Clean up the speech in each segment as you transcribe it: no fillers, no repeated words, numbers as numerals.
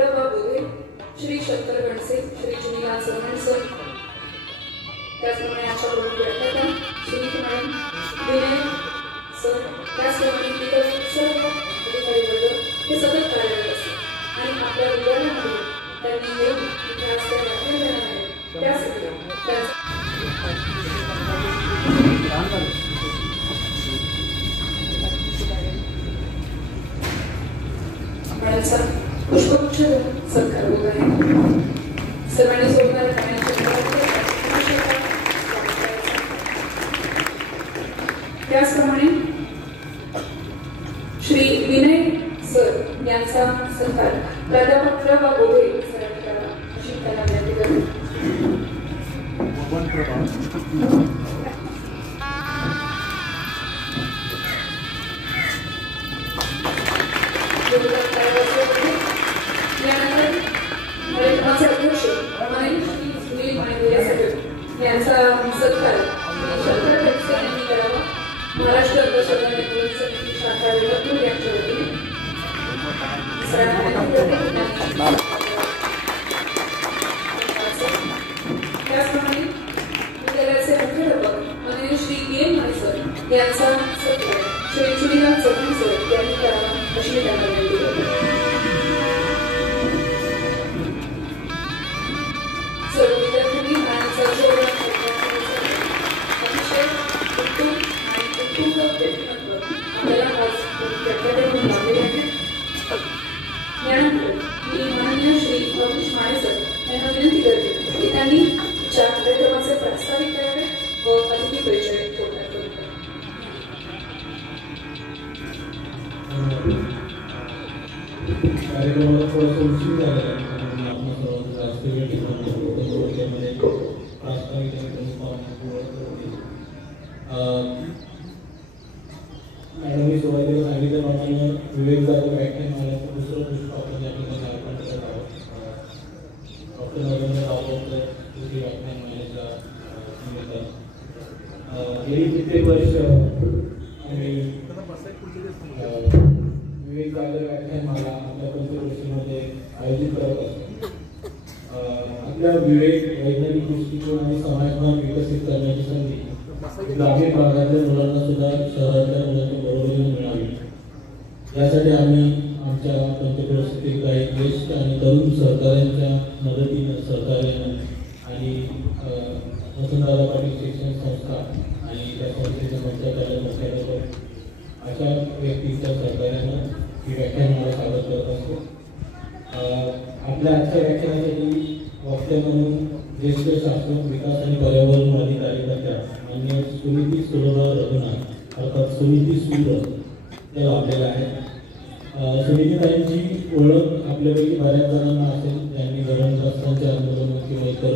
प्रभा बोधे, Shri Shankar गणसे, Shri जुनीलाल Chavan sir, त्याचप्रमाणे आशाबरोबर व्याख्याता सुनीत मॅडम, विनय सर, त्याचप्रमाणे इतर सर्व अधिकारी वर्ग हे सतत कार्यरत असतात आणि आपल्या विद्यालयामध्ये त्यांनी येऊन इथे आज त्या व्याख्यान देणार आहेत त्यासाठी मॅडमचा पुष्पगुच्छ देऊन सत्कार होत आहे. सर्वांनी सोडणाऱ्या त्याचप्रमाणे श्री विनय सर यांचा सत्कार प्राध्यापक प्रभा बोधे सरांनी करावा अशी त्यांना विनंती करते. यानंतर कार्यक्रमाचे अध्यक्ष सुनील माने यांचा सत्कार शंकर गणसे यांनी करावा. महाराष्ट्र अंधश्रद्धा समिती शाखा वेळापूर यांच्या वतीने त्याचप्रमाणे विद्यालयाचे मुख्याध्यापक माननीय श्री PM माने सर यांचा सत्कार श्री जुनीलाल चव्हाण सर यांनी करावा अशी मी त्यांना विनंती करते. सर्व विद्यार्थ्यांनी आणि संशोधन अतिशय उत्तम आणि उत्तुंग व्यक्तिमत्व आपल्याला आज व्याख्यान लावलेले आहे. यानंतर मी माननीय श्री अविश माने सर यांना विनंती करते की त्यांनी कार्यक्रमाचे प्रास्ताविक करावे व अतिथी परिचय थोडक्यात करू. कार्यक्रमाला थोडासा उशीर झाला आहे आणि आपण सर्वांचं राष्ट्रीय ठिकाणामध्ये प्रास्ताविक मॅडमनी सुरुवातीला सांगितल्याप्रमाणे विवेक जाधव व्याख्यानमालेचं दुसरं पुष्प आपण या ठिकाणी अर्पण करत आहोत. डॉक्टर नरेंद्र रावकर दुसरी व्याख्यानमालेच्या निमित्तानं गेली कित्येक वर्ष आम्ही विवेक जाधव व्याख्यानमाला आपल्या पंचवर्षीमध्ये आयोजित करत असतो. आपल्या विवेक, वैज्ञानिक दृष्टिकोन आणि समाजभान विकसित करण्याची संधी ग्रामीण भागातल्या मुलांना सुद्धा शहरातल्या मुलांच्या बरोबरीने मिळावी यासाठी आम्ही आमच्या पंचक्रोशीतील काही ज्येष्ठ आणि तरुण सहकाऱ्यांच्या मदतीनं, सहकार्यानं आणि वसंतदादा पाटील शिक्षण संस्था आणि त्या संस्थेच्या मुख्याध्यापक मुख्याध्यापक अशा व्यक्तींच्या सहकार्यानं ही व्याख्यानमाला सादर करत असतो. आपल्या आजच्या व्याख्यानासाठी वक्ते म्हणून ज्येष्ठ शास्त्रज्ञ, विकास आणि पर्यावरणवादी कार्यकर्त्या मान्य सुनीती सुरराव रघुनाथ अर्थात सुनीती सूर त्या लाभलेल्या आहेत. सुनीतीताईंची ओळख आपल्यापैकी बऱ्याच जणांना असेल ज्यांनी धरणग्रस्तांचे आंदोलन किंवा इतर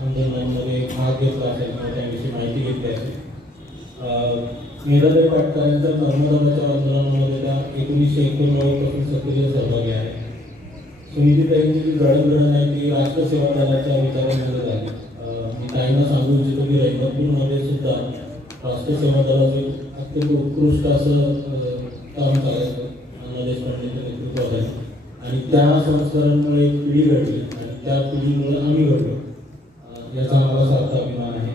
आंदोलनांमध्ये भाग घेतला असेल किंवा त्याविषयी माहिती घेतली असेल. मीराबाई पाटकरांच्या नर्मदा बचाव आंदोलनामध्ये त्या 1991 पासून सक्रिय सहभागी आहे. सुनीतीताईंची जी जडणघडण आहे ती राष्ट्रसेवा दलाच्या विचारांमध्ये झाली. मी ताईंना सांगू इच्छितो की रहिमतपूरमध्ये सुद्धा राष्ट्रसेवा दलाचे अत्यंत उत्कृष्ट असं काम करायचं अण्णा देशपांडेच्या नेतृत्वाखाली आणि त्या संस्कारांमुळे एक पिढी घडली आणि त्या पिढीमुळे आम्ही घडलो याचा मला सार्थ अभिमान आहे.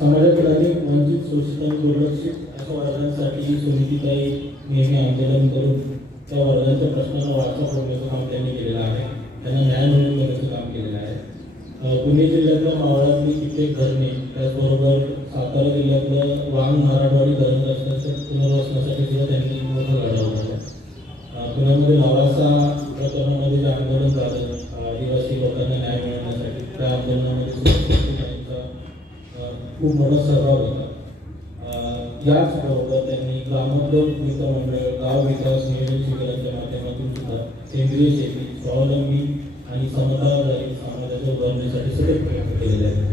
समाजातील अनेक वंचित, शोषित आणि दुर्लक्षित अशा वर्गांसाठी सुनीतीताई नेहमी आंदोलन करून त्या वर्गांच्या प्रश्नांना वाचा फोडण्याचं काम त्यांनी केलेलं आहे. त्यांना न्याय मिळवून देण्याचं काम केलेलं आहे. पुणे जिल्ह्यातल्या मावळातली कित्येक धरणे, त्याचबरोबर सातारा जिल्ह्यातलं वांग नारायणवाडी धरणग्रस्तांच्या पुनर्वसनासाठी सुद्धा त्यांनी मोठं लढा उभारला. पुण्यामध्ये लवासा प्रकरणामध्ये जे आंदोलन झालं आदिवासी लोकांना न्याय मिळवण्यासाठी, त्या आंदोलनामध्ये सुद्धा त्यांचा खूप मोठा सहभाग होता. याचबरोबर त्यांनी ग्रामोद्योग मित्रमंडळ, गाव विकास नियोजन शिबिरांच्या माध्यमातून सुद्धा सेंद्रिय शेती, स्वावलंबी आणि समताधारित समाजाच्या उभारणीसाठी सतत प्रयत्न केलेले आहेत.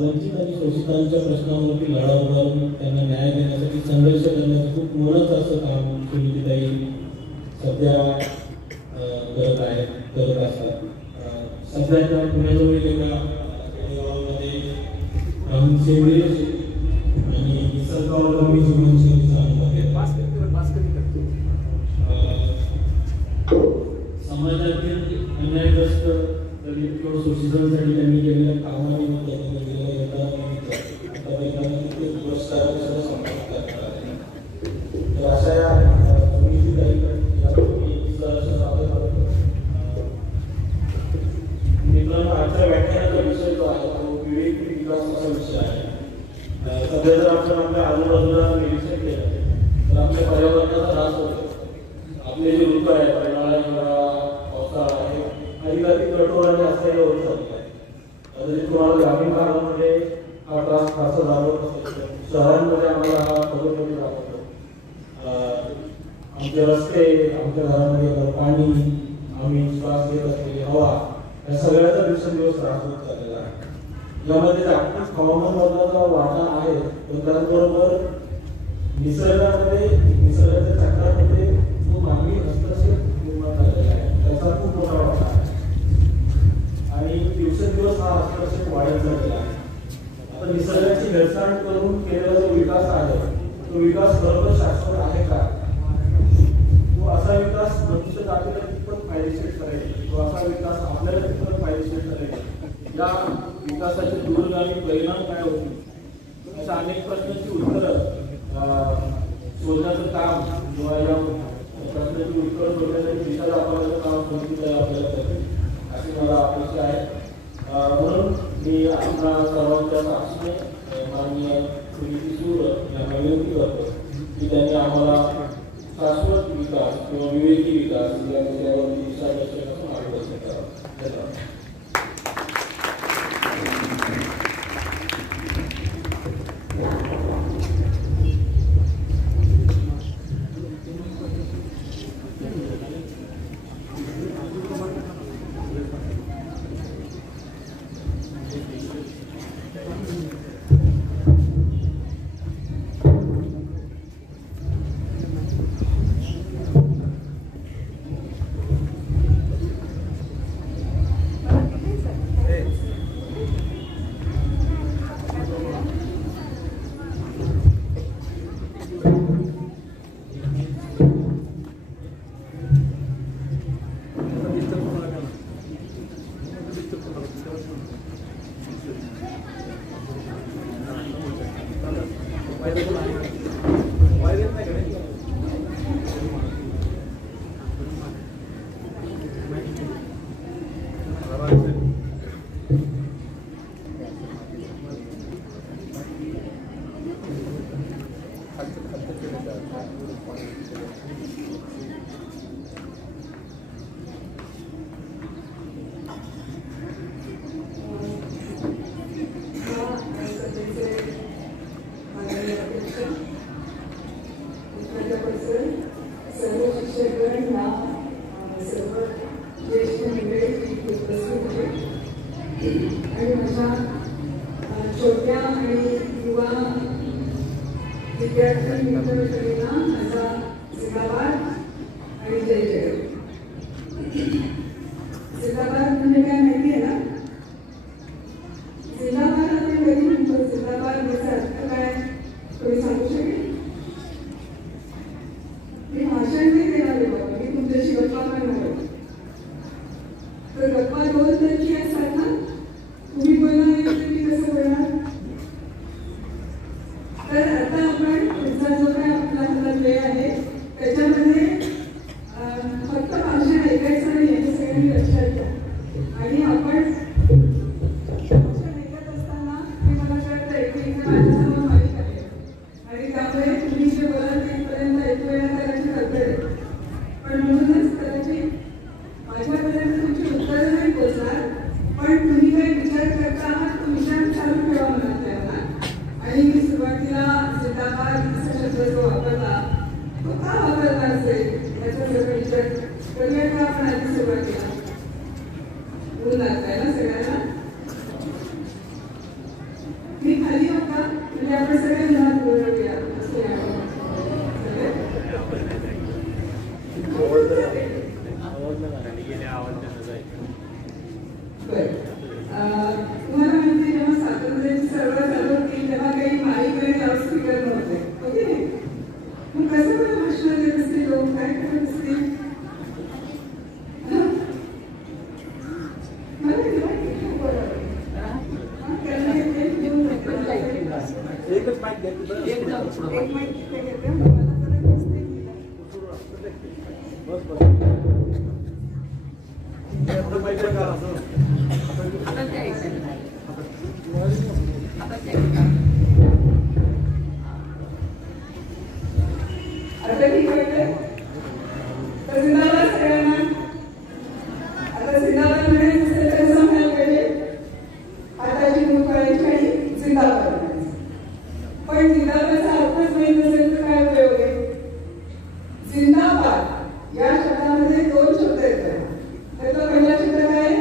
वंचित आणि शोषितांच्या प्रश्नांवरती लढा उभारून त्यांना न्याय देण्यासाठी संघर्ष करण्याचं खूप मोलाचं असं काम सुनीतीताई सध्या करत असतात. सध्याच्या पुण्याजवळील एका गावामध्ये सेंद्रिय शेती आणि निसर्गावलंबी जीवनशैलीचा अनुभव घेतला. म्हणून त्यांनी दिलेल्या योगदानानिमित्त आता वैज्ञानिक पुरस्काराने सुद्धा सन्मान करण्यात आले. तर अशा या मित्रांनो, आजच्या व्याख्यानाचा विषय जो आहे तो विवेक विकास असा विषय आहे. सध्या जर आपण आपल्या आजूबाजूला निरीक्षण केलं तर आपल्या पर्यावरणाचा ऱ्हास होतो. आपले जे ऋतू आहे, उन्हाळा, हिवाळा, पावसाळा हे अधिकाधिक कठोर आणि अस्थिर होत चालले आहे. जरी तुम्हाला ग्रामीण भागामध्ये हा त्रास फारसा जाणवत असेल, शहरांमध्ये आम्हाला हा कधीकधी जाणवतो. आमचे रस्ते, आमच्या घरामध्ये पाणी, आम्ही श्वास घेत असलेली हवा, या सगळ्याचा दिवसेंदिवस त्रास होत चाललेला आहे. यामध्ये जागतिक हवामान बदलाचा वाटा आहे, पण त्याचबरोबर निसर्गामध्ये, निसर्गाच्या चक्रामध्ये जो मानवी हस्तक्षेप निर्माण झालेला आहे त्याचा खूप मोठा वाटा आहे आणि दिवसेंदिवस हा हस्तक्षेप वाढत चाललेला आहे. आता निसर्गाची हेळसांड करून केलेला जो विकास आहे तो विकास खरोखर शाश्वत आहे का? तो असा विकास मनुष्य जातीला कितपत फायदेशीर ठरेल, तो असा विकास आपल्याला कितपत फायदेशीर ठरेल, या विकासाचे दूरगामी परिणाम काय होतील, अशा अनेक प्रश्नांची उत्तरं शोधण्याचं काम किंवा या प्रश्नाची उत्तरं शोधण्यासाठी दिशा दाखवण्याचं काम कोणती आपल्याला करते अशी मला अपेक्षा आहे. म्हणून मी आपल्या सर्वांच्या साक्षीने माननीय श्री सूर यांना विनंती करतो की त्यांनी आम्हाला शाश्वत विकास किंवा विवेकी विकास या मुद्द्यावरती दिशादर्शनाचं मार्गदर्शन करावं. धन्यवाद. एकच माहिती द्यायची एक माहिती घेते मला जरा दिसते आता ठीक आहे तर जिंदाबाद सगळ्यांना आता जिंदाबाद म्हणायचं कसं म्हणायला पाहिजे हाताची नूक करायची आणि जिंदाबाद म्हणायचं पण जिंदाबादचा अर्थच माहित नसेल तर काय उपयोग आहे जिंदाबाद या शब्दामध्ये दोन शब्द येतात त्याचा पहिला शब्द काय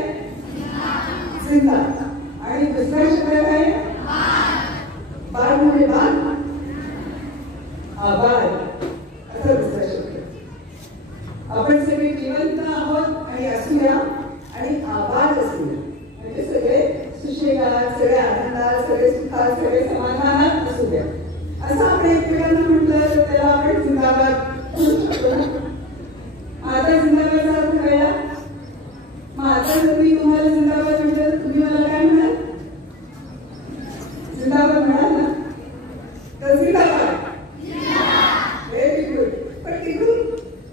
जिंदा आणि दुसरा शब्द काय बाळ म्हणजे बाळ आभार असा दुसरा शब्द आपण सगळे जिवंत आहोत आणि असूया आणि आभार असूया म्हणजे सगळे सुशेगात सगळे आनंदात सगळे सुखात सगळे समाधानात असू द्या असं आपण एकमेकांना म्हटलं तर त्याला आपण जिंदाबाद म्हणू शकतो ना आता जिंदाबादचा अर्थ कळला मग आता जर मी तुम्हाला जिंदाबाद म्हटलं तर तुम्ही मला काय म्हणाल जिंदाबाद म्हणाल ना तर जिंदाबाद व्हेरी गुड पण तिकडून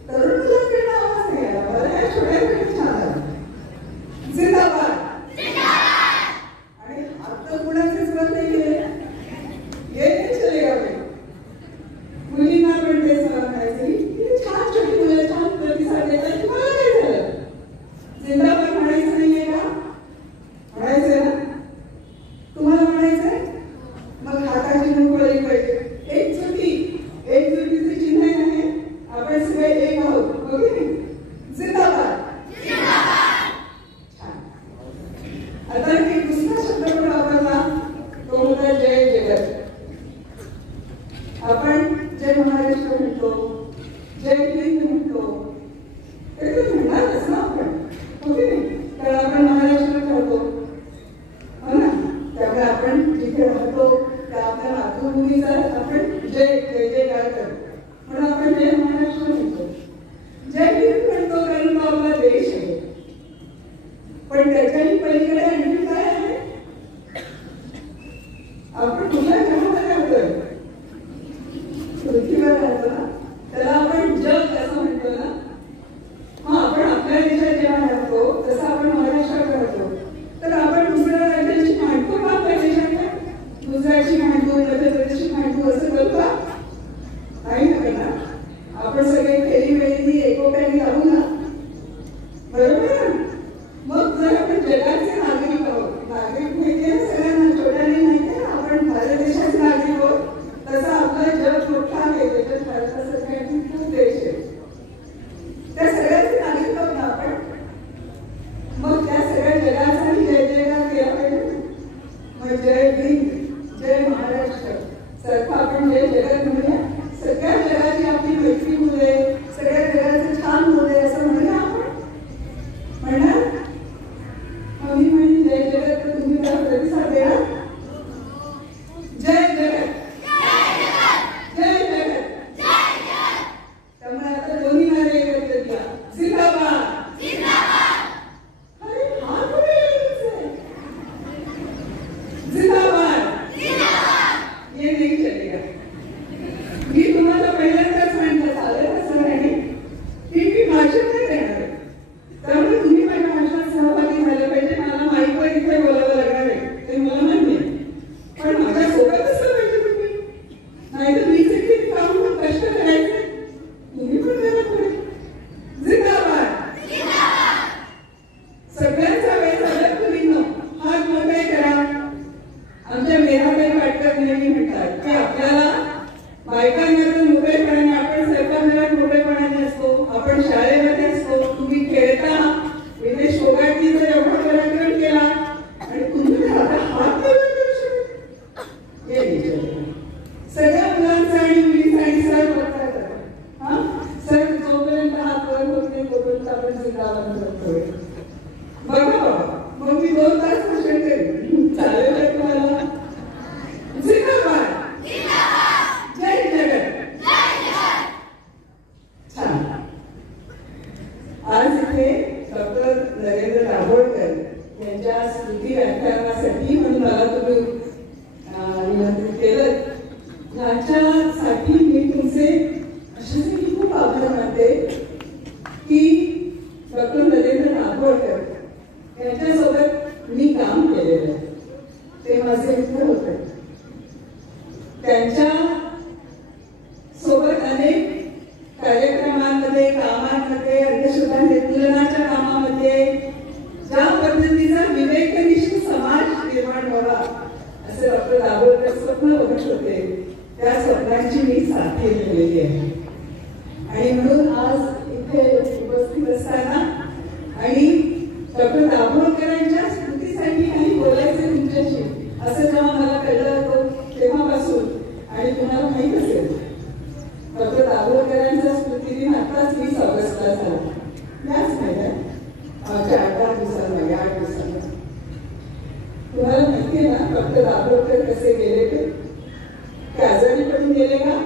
तरुण मुलांकडनं आवाज नाही आला मला या छोट्याकडे छान आला जिंदाबाद आणि आता कुणाचे स्वर नाही गेले ये नाही चलेगा भाई मुलींना पण ते स्वर म्हणायचे छान छोटी मुलं छान प्रतिसाद देतात तुम्हाला काय झालं जिंदाबाद म्हणायचं नाहीये का म्हणायचंय ना तुम्हाला म्हणायचंय मग हाताची नूक वळली पाहिजे एकजुटीचे चिन्ह आहे आपण सगळे एक आहोत ओके जिंदाबाद छान आता एक दुसरा शब्द पण वापरला तो होता जय जगत आपण जय महाराष्ट्र म्हणतो जय हिंद म्हणतो ते म्हणणारच ना आपण ओके कारण आपण महाराष्ट्र करतो हो ना त्यामुळे आपण जिथे राहतो त्या आपल्या मातृभूमीचा आपण जय जय जयकार करतो म्हणून आपण जय महाराष्ट्र म्हणतो जय हिंद म्हणतो कारण तो आपला देश आहे पण त्याच्याही पलीकडे आणखी काय आहे आपण कुठल्या जगामध्ये राहतोय पृथ्वीवर राहतो ना त्याला आपण जग असं म्हणतो ना हा आपण आपल्या देशात जेव्हा राहतो तसं आपण महाराष्ट्रात राहतो तर आपण दुसऱ्या राज्याची मांडतो का आपल्या देशात गुजरातची मांडतो मध्य प्रदेशची मांडतो असं करतो नाही ना करणार आपण सगळे खेळी वेळी एकोप्याने राहू ना बरोबर ना मग जर आपण जगाचे नागरिक आहोत नागरिक माहिती आहे सगळ्यांना छोट्याने माहिती आहे आपण भारत देशाचे नागरिक आहोत तसं आपलं जग मोठं आहे त्याच्यात भारतासारखा खूप देश आहे त्या सगळ्याचे नागरिक आहोत ना आपण मग त्या सगळ्या जगाचाही जय जयकार केला पाहिजे मग जय हिंद जय महाराष्ट्र सारखं आपण जय जगत म्हणूया सगळ्या जगाची आपली मैत्री होऊ दे सगळ्या जगाचं छान होऊ दे असं म्हणूया आपण म्हणणार मग मी म्हणेन जय जगत तर तुम्ही त्याला प्रतिसाद द्या जय जगत जय जगत त्यामुळे आता दोन्ही नारे एकत्र द्या जिंदाबाद अरे हा कुठे जिंदाबाद ये नाही चलेगा मी तुम्हाला पहिल्यांदाच म्हटलं चालेल असं नाही की मी भाषण नाही देणार त्यामुळे तुम्ही माझ्या भाषणात सहभागी झाले पाहिजे मला माईकवर इथे बोलावं लागणार आहे ते मला मान्य पण माझ्या सोबत असलं पाहिजे तुम्ही नाहीतर मी देखील काम कष्ट करायचे तुम्ही पण करायला पाहिजे जिंदाबाद सगळ्यांचा वेळ झाला तुम्ही हात मोकळे करा आमच्या मेधाबाई पाटकर नेहमी म्हणतात की आपल्याला बायकांना तर मोकळेपणाने आपण स्वयंपाकघरात मोकळेपणाने असतो आपण शाळेमध्ये असतो तुम्ही खेळता विदेश शोगाटीचा एवढा पराक्रम केला आणि तुम्ही आता हात नाही करू शकत सगळ्या मुलांचा आणि मुलींचा आणि सर बघतात हा सर जोपर्यंत हात वर होत नाही तोपर्यंत आपण जिंदाबाद करतोय बघा बाबा मग मी 2 तास भाषण करेन चालेल का तुम्हाला प्रसिद्ध होते. त्यांच्या सोबत अनेक कार्यक्रमांमध्ये, कामांमध्ये, अंधश्रद्धा निर्मूलनाच्या कामामध्ये ज्या पद्धतीचा विवेकनिष्ठ समाज निर्माण व्हावा असं डॉक्टर दाभोळकर स्वप्न बघत होते, त्या स्वप्नांची मी साथी केलेली आहे. आणि म्हणून आज इथे उपस्थित असताना आणि डॉक्टर दाभोळकरांच्या स्मृतीसाठी काही बोलायचं तुमच्याशी असं जेव्हा मला कळलं होतं तेव्हापासून, आणि तुम्हाला माहीत असेल डॉक्टर दाभोळकरांचा स्मृतिदिन आताच 20 ऑगस्टला झाला, याच महिन्यात 8 दिवसांमध्ये 8 दिवसांमध्ये. तुम्हाला माहिती आहे ना डॉक्टर दाभोळकर कसे गेले ते आजारी पडून गेले का,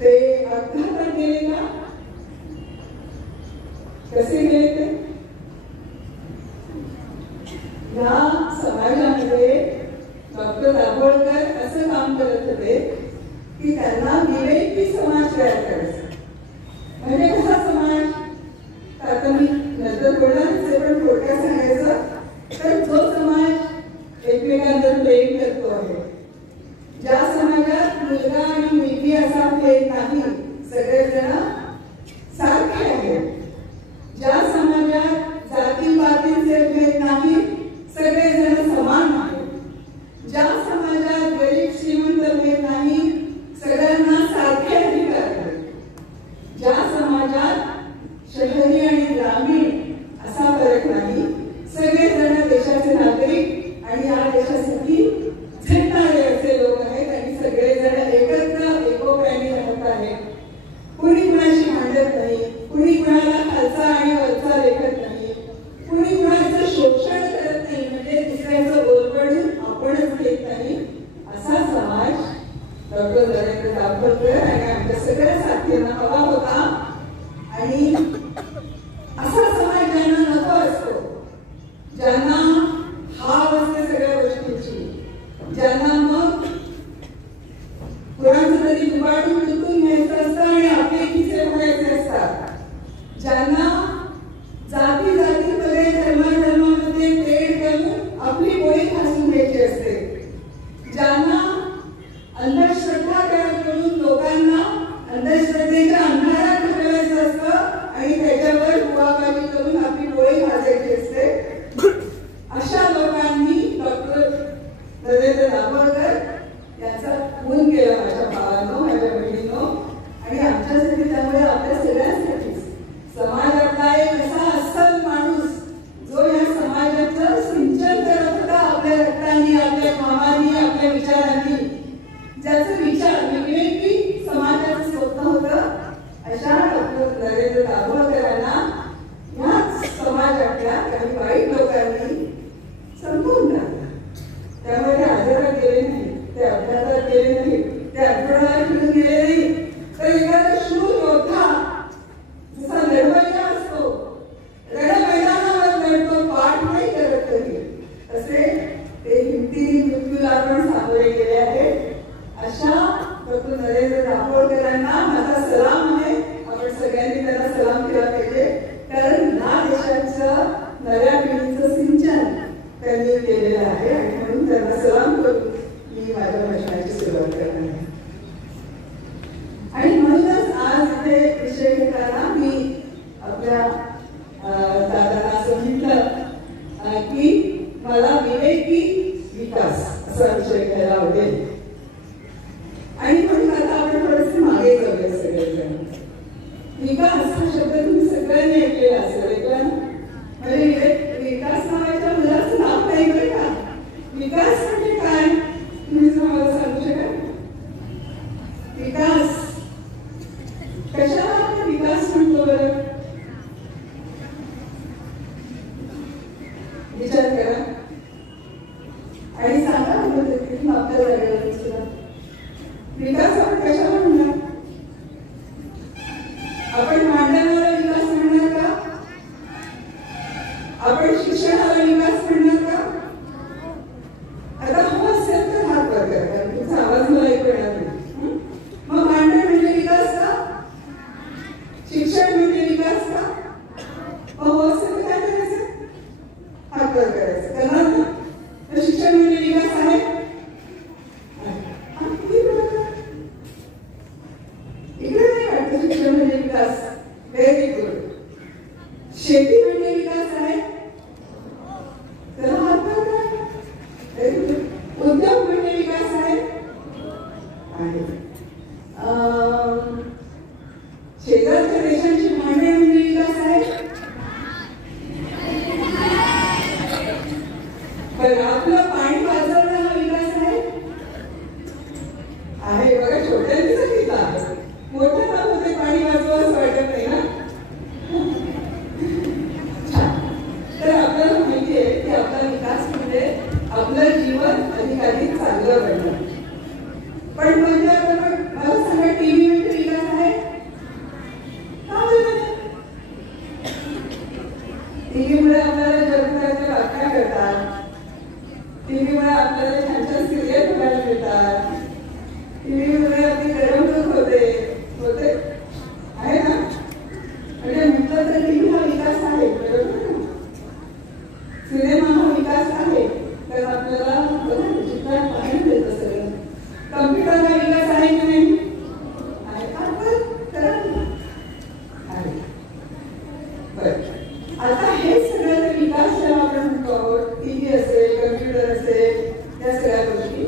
ते अपघातात गेले का, कसे गेले ते? या समाजामध्ये डॉक्टर दाभोळकर असं काम करत होते की त्यांना विवेकी समाज तयार करायचा. म्हणजे कसा समाज, आता मी नंतर बोलणार, पण थोडक्यात सांगायचं तर जो समाज एकमेकांवर प्रेम करतो आहे, ज्या समाजात मुलगा आणि मुलगी असा भेद नाही, सगळेजण सारखे आहेत, ज्या समाजात जातीपातीचे भेद नाही, सगळेजण समान आहेत, ज्या समाजात गरीब श्रीमंत भेद नाही, सगळ्यांना सारखे अधिकार आहेत, ज्या समाजात शहरी आणि ग्रामीण असा फरक नाही, सगळेजण देशाचे नागरिक आणि या देशासाठी झटणारे असे लोक आहेत आणि सगळेजण एकत्र एकोप्याने राहत आहेत. कुणी कुणाशी भांडत नाही, कुणी कुणाला खालचा आणि वरचा लेखत नाही, कुणी कुणाचं शोषण करत नाही, म्हणजे दुसऱ्याचं बोलपडून आपणच घेत नाही, असा समाज डॉक्टर नरेंद्र दाभोळकर आणि आमच्या सगळ्या साथींना हवा होता. आणि असा समाज ज्यांना नको असतो, ज्यांना हाव असते सगळ्या गोष्टींची, ज्यांना मग कुणाचं तरी दुबाडून लुटून घ्यायचं असतं आणि आपले खिसे भरायचे असतात, ज्यांना जाती जातीमध्ये धर्माधर्मामध्ये तेढ करून आपली पोळी घासून घ्यायची असते, ज्यांना अंधश्रद्धा करून लोकांना अंधश्रद्धेच्या अंधारात ढकलायचं असतं आणि त्याच्यावर बुवाबाजी करून आपली पोळी भाजायची असते, अशा लोकांनी डॉक्टर नरेंद्र दाभोळकर यांचा खून केला माझ्या भावांनो, माझ्या बहिणींनो. आणि आमच्यासाठी, त्यामुळे आपल्या सगळ्यांसाठी समाजातला एक असा अस्सल माणूस जो या समाजाचं सिंचन करत होता आपल्या रक्तांनी, आपल्या कामांनी, आपल्या विचारांनी, ज्याचं विचार विवेकी समाजाचं स्वप्न होतं, अशा डॉक्टर नरेंद्र दाभोळकरांना या समाजातल्या काही वाईट लोकांनी संपवून टाकलं. त्यामुळे ते आजारात गेले नाही, ते अपघातात गेले नाही, ते आठवड्याला फिरून गेले नाही, तर एखादा शूर योद्धा जसा लढवय्या असतो, रणमैदानावर लढतो, पाठ नाही करत कधी, असे ते हिमतीने मृत्यूला पण सामोरे गेले आहेत. अशा डॉक्टर नरेंद्र दाभोळकरांना माझा सलाम आहे. आपण सगळ्यांनी त्यांना सलाम केला पाहिजे, कारण या देशाचं नव्या पिढीचं सिंचन त्यांनी केलेलं आहे आणि म्हणून त्यांना सलाम करून मी माझ्या भाषणाची सुरुवात करणार आहे. आणि म्हणूनच आज इथे विषय घेताना मी आपल्या दादांना असं म्हटलं की मला विवेकी विकास असा विषय घ्यायला आवडेल. आणि म्हणून आता आपण थोडेसे मागे जाऊया सगळेजण. विकास हा शब्द तुम्ही सगळ्यांनी ऐकलेला असेल का? म्हणजे विकास नावाच्या मुलाचं नाव नाही बरं का. विकास म्हणजे काय तुम्ही मला सांगू शकाल? विकास कशाला आपण विकास म्हणतो बरं? विचार करा आणि सांगा म्हणजे तिथून आपल्याला लागेल सुद्धा. विकास आपण कशाला म्हणणार? आपण मांडणारा विकास म्हणणार का? आपण शिक्षणाला विकास म्हणणार का? आता हो असेल तर हात वर करा, कारण तुमचा आवाज मला ऐकू येणार नाही. मग मांडण म्हणजे विकास का? शिक्षण म्हणजे विकास का? हो असेल तर काय करायचं? हात वर करायचं. करणार ना? उद्योग म्हणजे विकास आहे. शेजारच्या देशांची भांडणे म्हणजे विकास आहे. पण आपलं पाणी वाचवणं हा विकास आहे. बघा, छोट्यांनी सांगितलं, मोठ्या नावामध्ये पाणी वाचवा असं वाटत नाही ना. तर आपल्याला माहिती आहे की आपला विकास म्हणजे आपलं जीवन अधिकाधिक चांगलं बनणं. पण म्हणजे आता मला सांगा, टीव्ही म्हणजे विकास आहे का? टीव्हीमुळे आपल्याला जगभराच्या बातम्या कळतात. टीव्हीमुळे आपल्याला छान छान सिरियल बघायला मिळतात. टीव्हीमुळे आपली करमणूक होते आहे ना. म्हणजे म्हटलं तर टीव्ही हा विकास आहे, बरोबर ना. सिनेमा हा विकास आहे, तर आपल्याला चित्रात पाहायला मिळतं सगळं. कम्प्युटर हा विकास आहे की नाही? आहे का? आहे. बरं, आता हे सगळं विकास जेव्हा आपण म्हणतो, टीव्ही असेल, कम्प्युटर असेल, या सगळ्या गोष्टी,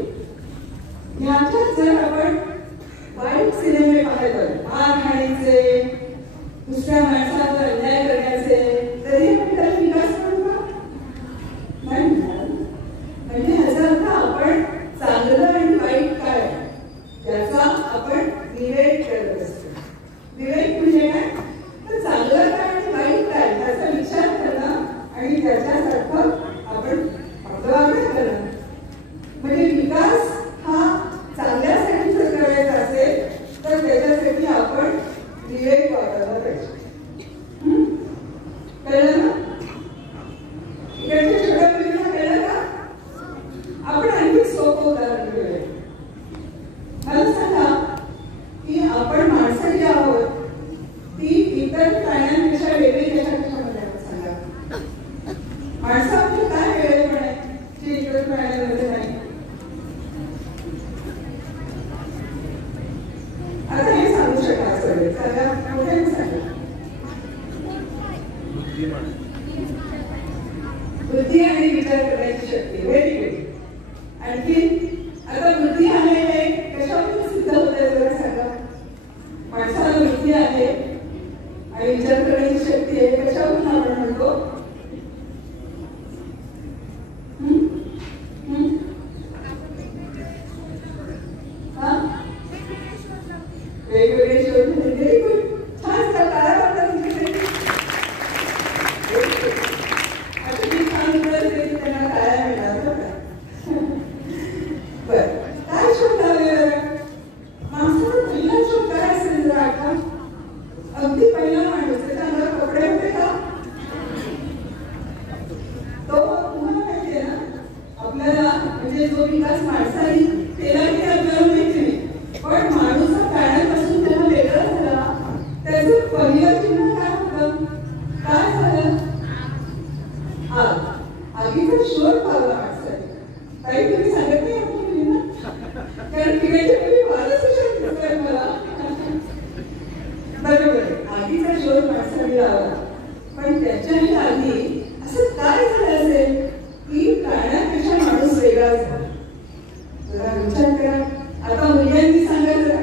ह्याच्यात जर आपण वाईट सिनेमे पाहायला, मारहाणीचे, दुसऱ्या माणसावर अन्याय करण्याचे, तरी आपण त्याला विकास म्हणू का? नाही. म्हणजे ह्याचा अर्थ आपण चांगलं आणि वाईट काय याचा आपण विवेक करत असतो. विवेक म्हणजे काय? तर चांगलं काय आणि वाईट काय त्याचा विचार करणं आणि त्याच्यासारखं आपण आपलं वागणं करणं. म्हणजे विकास हा चांगल्यासाठी जर करायचा असेल तर त्याच्यासाठी आपण विवेक वापरायला पाहिजे. कळलं ना? इकडच्या छोट्या मुलींना कळलं का? आपण आणखी सोपं उदाहरण घेऊया. मला सांगा की आपण माणसं जी आहोत ती इतर प्राण्यांपेक्षा वेगळी कशामध्ये आहोत? सांगा. माणसं आपलं काय वेगळेपण आहे जे इतर प्राण्यांमध्ये नाही? आता हे सांगू शकाल सगळे, सांगा, मोठ्याने सांगा. बुद्धी आणि विचार करण्याची शक्ती. Very good. आणखी आता बुद्धी आहे हे कशावर सिद्ध होत आहे जरा सांगा. माणसाला बुद्धी आहे आणि विचार करण्याची शक्ती आहे, कशावरून आपण म्हणतो? वेगवेगळे शोध. Very good. छान. काय वाटतं तुमच्याकडे? आता मी सांगितलं की त्यांना काय मिळालं का? बरं, काय शोध लावले? माणसाचा पहिला शोध काय असेल जरा आठवा? अगदी पहिला माणूस त्याच्या अंगावर कपडे होते का? तो तुम्हाला माहिती आहे ना, आपल्याला म्हणजे जो विकास माणसाने केला की आपल्याला माहिती नाही, पण माणूस प्राण्यापासून त्याला वेगळं झाला, त्याचं पहिलं चिन्ह काय होतं? काय झालं? आग. आगीचा शोध लावला माणसाने. काही तुम्ही सांगत नाही आपल्या मुलींना, कारण तिकडच्या मुली फारच शोध दिसतोय मला. बरोबर आहे, आगीचा शोध माणसाने लावला, पण त्याच्याही आधी असं काय झालं असेल की प्राण्यापेक्षा माणूस वेगळा झाला? जरा विचार करा. आता मुलांनी सांगा जरा.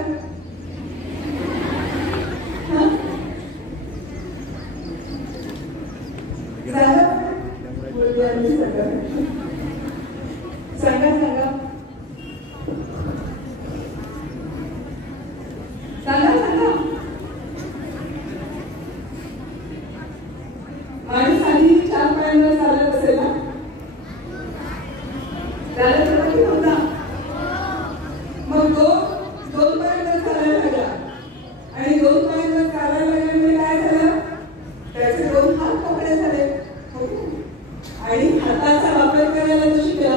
सांगा सांगा सांगा सांगा. माणूस आधी 4 पायांवर चालत असेल ना? चालत होता की नव्हता? मग तो 2 पायांवर चालायला लागला आणि 2 पायांवर चालायला लागल्यामुळे काय झालं? त्याचे 2 हात मोकळे झाले आणि हाताचा वापर करायला तो शिकला.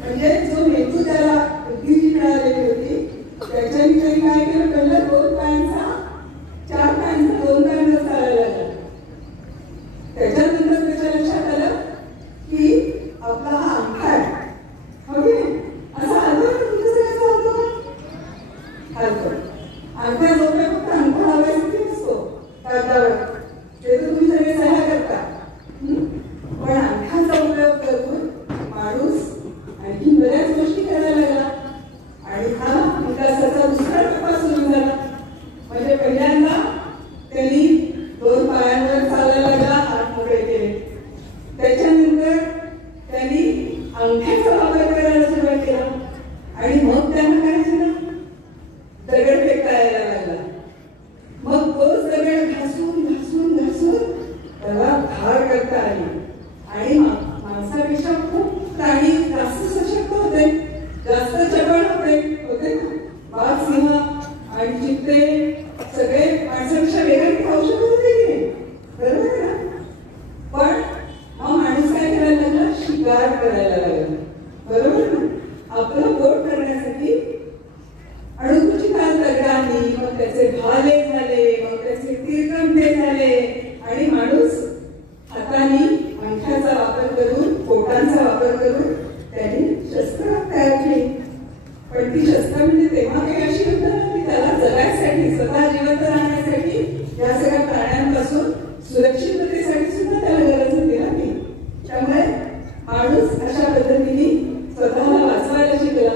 म्हणजे जो हेतू त्याला बुद्धी जी मिळालेली होती त्याच्या विषयी काय केलं? पहिलं 2 पायांचा 4 पायांचा 2 पायांवर चालायला लागला. त्याच्यानंतर त्याच्या लक्षात आलं की आपला हा अंगठा आहे, हो की नाही? आणि मग त्यांना काय झालं, दगड फेकायला लागला. मग तोच दगड घासून घासून घासून त्याला धार करता आली. आणि माणसापेक्षा खूप प्राणी जास्त सशक्त होते, जास्त चपळ होते ना. वाघ, सिंह आणि चित्ते सगळे माणसापेक्षा वेगाने खाऊ शकत होते की नाही, बरोबर आहे ना. पण हा माणूस काय करायला लागला, शिकार करायला लागला, बरोबर ना. आपलं पोट करण्यासाठी अडुकुची काल दगडांनी, मग त्याचे भाले झाले, मग त्याचे तिरकमटे झाले, आणि माणूस हाताने अंगठ्याचा वापर करून, पोटांचा वापर करून त्यांनी शस्त्र तयार केली. पण ती शस्त्र म्हणजे तेव्हा काही अशी होतं ना की त्याला जगायसाठी, स्वतः जिवंत राहण्यासाठी, या सगळ्या प्राण्यांपासून सुरक्षिततेसाठी सुद्धा त्याला गरज होती ना ती. त्यामुळे माणूस अशा पद्धतीने स्वतःला वाचवायला शिकला.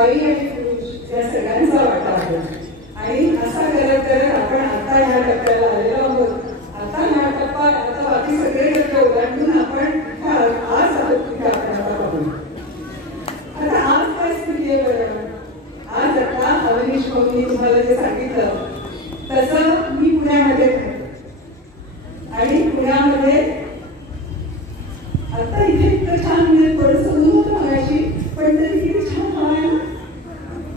बाई आणि पुरुष या सगळ्यांचा वाटा आहे. आणि असा करत करत आपण आता ह्या टप्प्याला आलेलो आहोत. आता ह्या टप्पा आता बाकी सगळे टप्पे ओलांडून आपण आज आहोत तिथे आपण आता पाहू. आता आज काय स्थिती आहे बरं? आज आता अवनीश भाऊंनी तुम्हाला जे सांगितलं तसं मी पुण्यामध्ये आणि पुण्यामध्ये आता इथे इतकं छान म्हणजे थोडंसं ऊन होतं मगाशी, पण तरी किती छान हवा आहे ना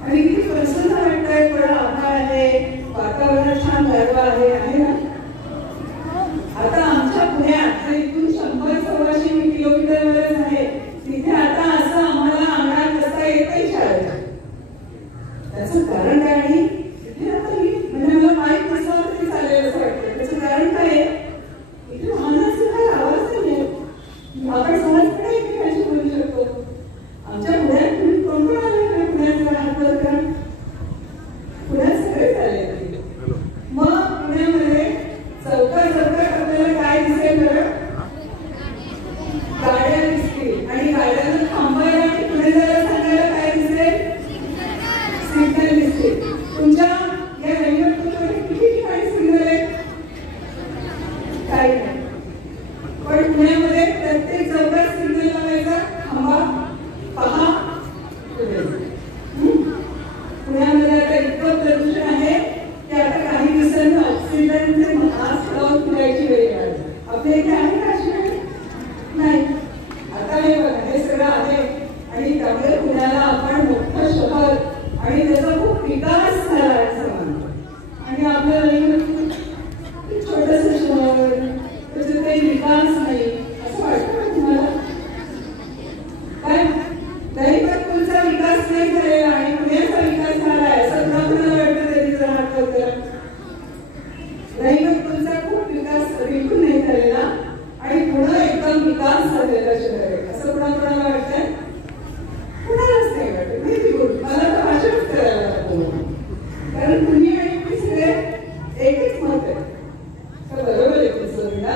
आणि किती प्रसन्न वाटतंय. थोडा आभाळ आहे, वातावरण छान गारवा आहे ना. आता आमच्या पुण्यात इथून 100-125 किलोमीटरवरच आहे, तिथे आता असं आम्हाला अंगणात बसता येतंय शाळेत. त्याचं कारण काय? आणि इथे आता म्हणजे मला माहीत नसावं तरी चालेल असं वाटतं. त्याचं कारण काय आहे? इथे वाहनाचा काही आवाज नाही आहे. आपण सहजपणे एकमेकांशी बोलू शकतो. आमच्या पुण्यात तुम्ही कोण कोण आले का? पुण्यात राहतो का? पुण्यात सगळेच आले. मग पुण्यामध्ये चौकात आपल्याला काय दिसेल बरं? गाड्या दिसतील आणि गाड्यांना थांबायला आणि पुढे जायला सांगायला काय दिसेल? सिग्नल दिसतील. तुमच्या या रंगपूरमध्ये किती ठिकाणी सिग्नल आहे? काही नाही. पण पुण्यामध्ये प्रत्येक चौकात सिग्नल लावायचा, थांबा, पहा, पुण्यामध्ये आता इतकं प्रदूषण आहे की आता काही दिवसांनी ऑक्सिजनचे मास्क लावून फिरायची वेळ आली. आपल्या इथे आहे का अशी वेळ? नाही. आता हे बघा हे सगळं आहे आणि त्यामुळे पुण्याला आपण मोठं शहर आणि त्याचा खूप विकास झाला असं मानतो. आणि आपल्याला छोटंसं शहर त्याचा काही विकास नाही असं वाटतं ना तुम्हाला? काय दहीपतपूरचा विकास नाही झालेला आणि पुण्याचा विकास झालाय असं कुणाला वाटतं? तरी जर हात वर करा. दहीपतपूरचा खूप विकास बिलकुल नाही झालेला आणि पुन्हा एकदम विकास झालेला शहर आहे असं कुणाला वाटतंय? कुणालाच नाही वाटत. माहिती बोल मला तर भाषणच करायला लागतं, कारण तुम्ही आणि मी सगळे एकच मत आहे. बरोबर आहे तुमचं ना?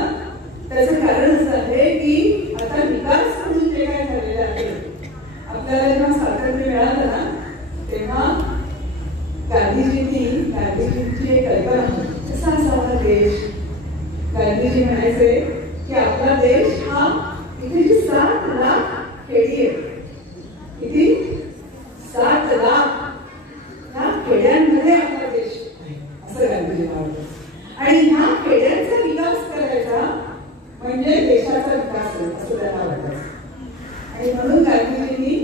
त्याचं कारण असं आहे की आता विकास म्हणून जे काय झालेलं आहे, आपल्याला जेव्हा स्वातंत्र्य मिळालं ना तेव्हा गांधीजींची एक कल्पना कसा असावा देश. गांधीजी म्हणायचे की आपला देश हा इथे जी 7 लाख खेडी आहे, किती 7 लाख ह्या खेड्यांमध्ये आपला देश असं गांधीजी म्हणाले. आणि ह्या खेड्यांचा विकास करायचा म्हणजे देशाचा विकास होईल असं त्यांना वाटायचं. आणि म्हणून गांधीजींनी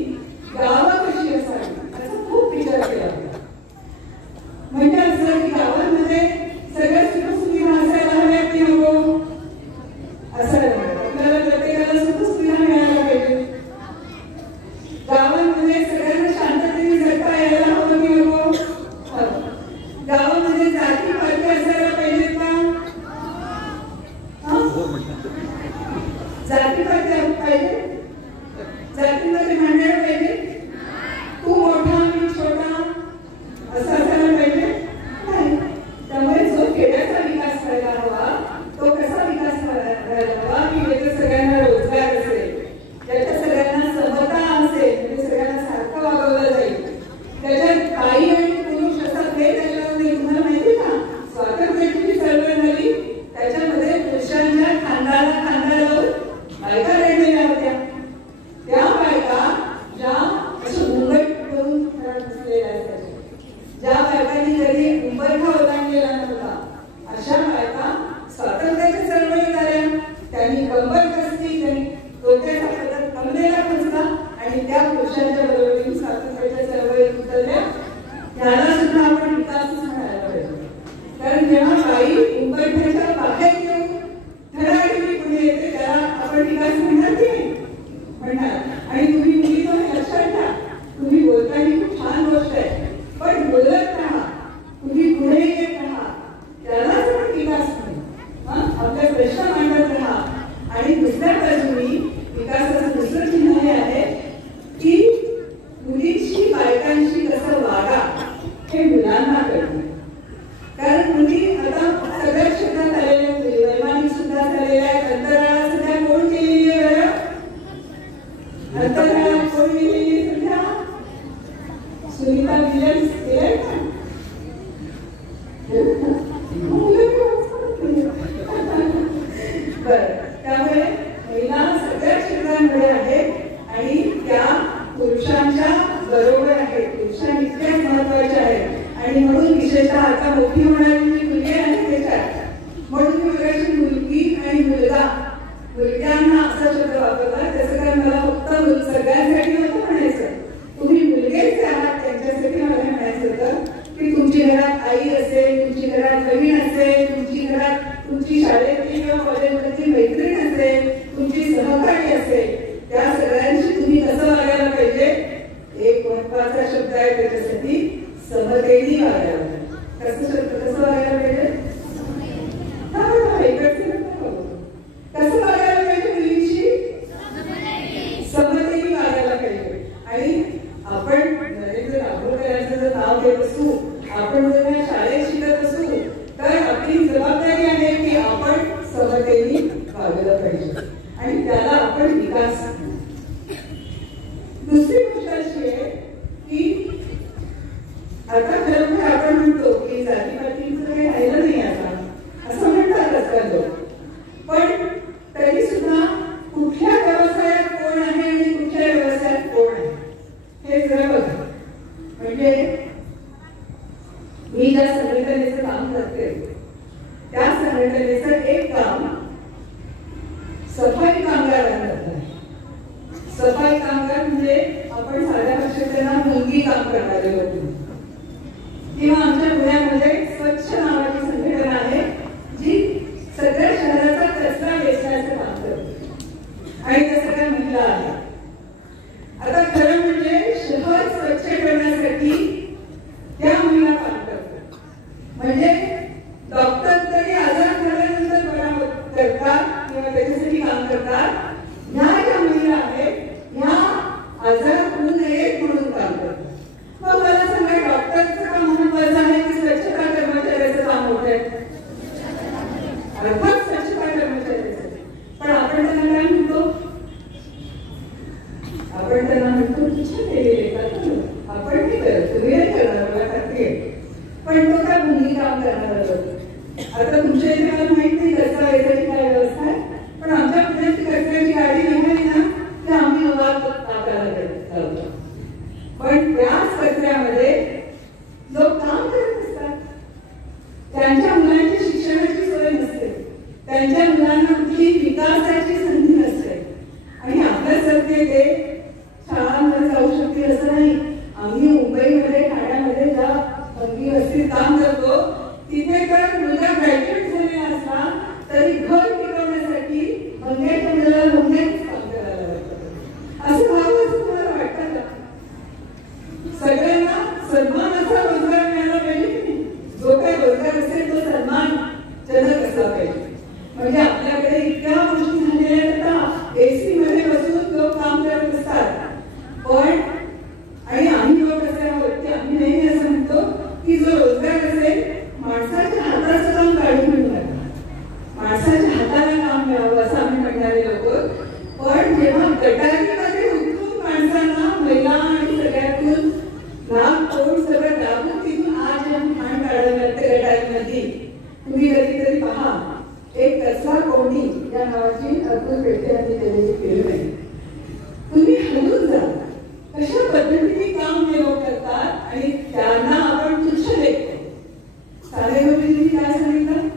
गावं कशी असावी याचा खूप विचार केला होता. म्हणजे असं की गावांमध्ये सगळ्या सुखसुविधा असायला हव्यात की नको? असायला हव्यात. आपल्याला प्रत्येकाला सुखसुविधा मिळायला पाहिजे. गावांमध्ये सगळ्यांना शांततेने जगता यायला हवं की नको? गावामध्ये जाती पाती असायला पाहिजेत का? जाती पाती पाहिजे? जातीमध्ये भांडण पाहिजे? तू मोठा मी छोटा असं असायला पाहिजे? नाही. त्यामुळे जो खेड्याचा विकास व्हायला हवा तो कसा विकास व्हायला हवा की ज्याच्या सगळ्यांना रोजगार असेल, ज्याच्या सगळ्यांना समता असेल, म्हणजे सगळ्यांना सारखं वागवलं जाईल, त्याच्यात बाई आणि पुरुष असा भेद आलेला नाही. तुम्हाला माहिती का स्वातंत्र्याची जी चळवळ झाली त्याच्यामध्ये पुरुषांच्या खांद्याला खांदा लावून बायका लढलेल्या होत्या. त्या बायका ज्या असं मुंबईत करून बसलेल्या असायच्या, ज्या बायकांनी कधी मुंबईला ओलांडलेला नव्हता अशा बायका स्वातंत्र्याच्या चळवळीत आल्या. त्यांनी कंबर कसली, त्यांनी डोक्याचा पदर कमरेला खोचला आणि त्या पुरुषांच्या बरोबरीने स्वातंत्र्याच्या चळवळीत उतरल्या. त्याला सुद्धा आपण विकासच म्हणायला पाहिजे. कारण जेव्हा बाई मुंबईच्या बाहेर येऊन धडाडीने पुढे येते त्याला आपण विकास म्हणणार की म्हणणार. आणि तुम्ही मुली तो लक्षात घ्या, तुम्ही बोलताना खूप छान गोष्ट आहे, पण बोलत राहा, तुम्ही पुढे येत राहा, त्यालाच आपण विकास म्हणू. आपले प्रश्न मांडत राहा. आणि दुसऱ्या बाजूनी विकासाचं दुसरं चिन्ह हे आहे की मुलींशी बायकांशी कसं वागा हे मुलांना कळतं. कारण मुली आता सगळ्या क्षेत्रात आलेल्या मुली, वैमानिक सुद्धा झालेल्या आहेत, अंतराळात सुद्धा कोण केलेली आहे बरं? असा शब्द वापरला, त्याचं कारण मला फक्त सगळ्यांसाठी नव्हतं म्हणायचं, तुम्ही मुलगेच आहात त्यांच्यासाठी मला म्हणायचं होतं की तुमची घरात आई असेल, तुमची घरात बहीण असेल, तुमची घरात तुमची शाळेतली किंवा कॉलेजमधली मैत्रीण असेल, तुमची सहकारी असेल, त्या सगळ्यांशी तुम्ही कसं वागायला पाहिजे. एक महत्वाचा शब्द आहे त्याच्यासाठी, समतेने वागायला. कसं वागायला पाहिजे, कसं वागायला पाहिजे मुलींशी, समतेने वागायला पाहिजे. आणि आपण नरेंद्र दाभोळकरांचं जर नाव घेत असू, आपण जर या शाळेत शिकत असू, तर आपली जबाबदारी आहे की आपण समतेने वागलं पाहिजे आणि त्याला आपण विकास. दुसरी गोष्ट अशी आहे की आता खरोखर आपण म्हणतो की जातीपातीचं काही राहिलं नाही आता, असं म्हणतात आजकाल लोक. पण तरी सुद्धा कुठल्या व्यवसायात कोण आहे आणि कुठल्या व्यवसायात कोण आहे हे जरा बघा. म्हणजे मी ज्या संघटनेचं काम करते त्या संघटनेचं एक काम सफाई कामगारांना आहे. सफाई कामगार म्हणजे आपण साध्या भाषेत त्यांना मुलगी काम करणारे लोक. किंवा आमच्या पुण्यामध्ये स्वच्छ नावाची संघटना आहे जी सगळ्या शहराचा कचरा वेचण्याचं काम करते आणि त्या सगळ्या महिला आहेत. आता खरं म्हणजे शहर स्वच्छ ठेवण्यासाठी त्या महिला काम करतात. म्हणजे डॉक्टर तरी आजार झाल्यानंतर बरा करतात किंवा त्याच्यासाठी काम करतात, ह्या ज्या महिला आहेत ह्या आजारात होऊ नये म्हणून काम करतात. मग मला सांगा, डॉक्टरचं काम महत्वाचं आहे की स्वच्छता कर्मचाऱ्याचं काम मोठं आहे? अर्थात स्वच्छता कर्मचाऱ्याचं. पण आपण त्यांना काय म्हणतो, आपण त्यांना म्हणतो तुझ्या केलेले करतो, आपण नाही करत, तुम्ही नाही करणार, मला करते. पण तो काय भूमी काम करणार होतो. आता तुमच्या इथे मला माहित नाही कचरा वेचायची काय व्यवस्था आहे, पण आमच्या पुण्याची कचऱ्याची गाडी निघाली ना की आम्ही टाकायला लावतो. पण त्याच कचऱ्यामध्ये लोक काम करत असतात, त्यांच्या मुलांची शिक्षणाची सोय नसते, त्यांच्या मुलांना कुठली विकासाची संधी नसते. आणि आपल्यासारखे ते शाळांमध्ये जाऊ शकतील असं नाही. आम्ही मुंबईमध्ये ठाण्यामध्ये ज्या अंगी वस्तीत काम करतो तिथे तर मुलगा ग्रॅज्युएट झालेला असला तरी घर टिकवण्यासाठी भंग्याच्या मुलाला भंग्याचंच काम करायला लागतं. असं व्हावं असं तुम्हाला वाटतं का? सगळ्यांना सन्मानाचा रोजगार मिळाला पाहिजे की नाही? जो काही रोजगार असेल तो सन्मानजनक असला पाहिजे. म्हणजे आपल्याकडे इतक्या गोष्टी झालेल्या आहेत, एसी मध्ये बसून लोक काम करत असतात. पण आणि आम्ही लोक असे आहोत की आम्ही नेहमी असं म्हणतो की जो रोजगार असेल माणसाच्या हाताचं काम काढून घेऊन नका, माणसाच्या हाताला काम मिळावं असं आम्ही म्हणणारे लोक. पण जेव्हा गटारीमध्ये उतरून माणसांना महिला आणि सगळ्यातून लाभ करून सगळं दाबून तिथून आज मान काढायला लागते गटारीमध्ये. तुम्ही कधीतरी पहा, एक कचरा कोंडी या नावाची अद्भुत पेटी आम्ही केलेली फिल्म आहे. तुम्ही हलून जा कशा पद्धतीने काम हे लोक करतात आणि त्यांना आपण तुच्छ लेखतो. सानेगुरुजींनी काय सांगितलं,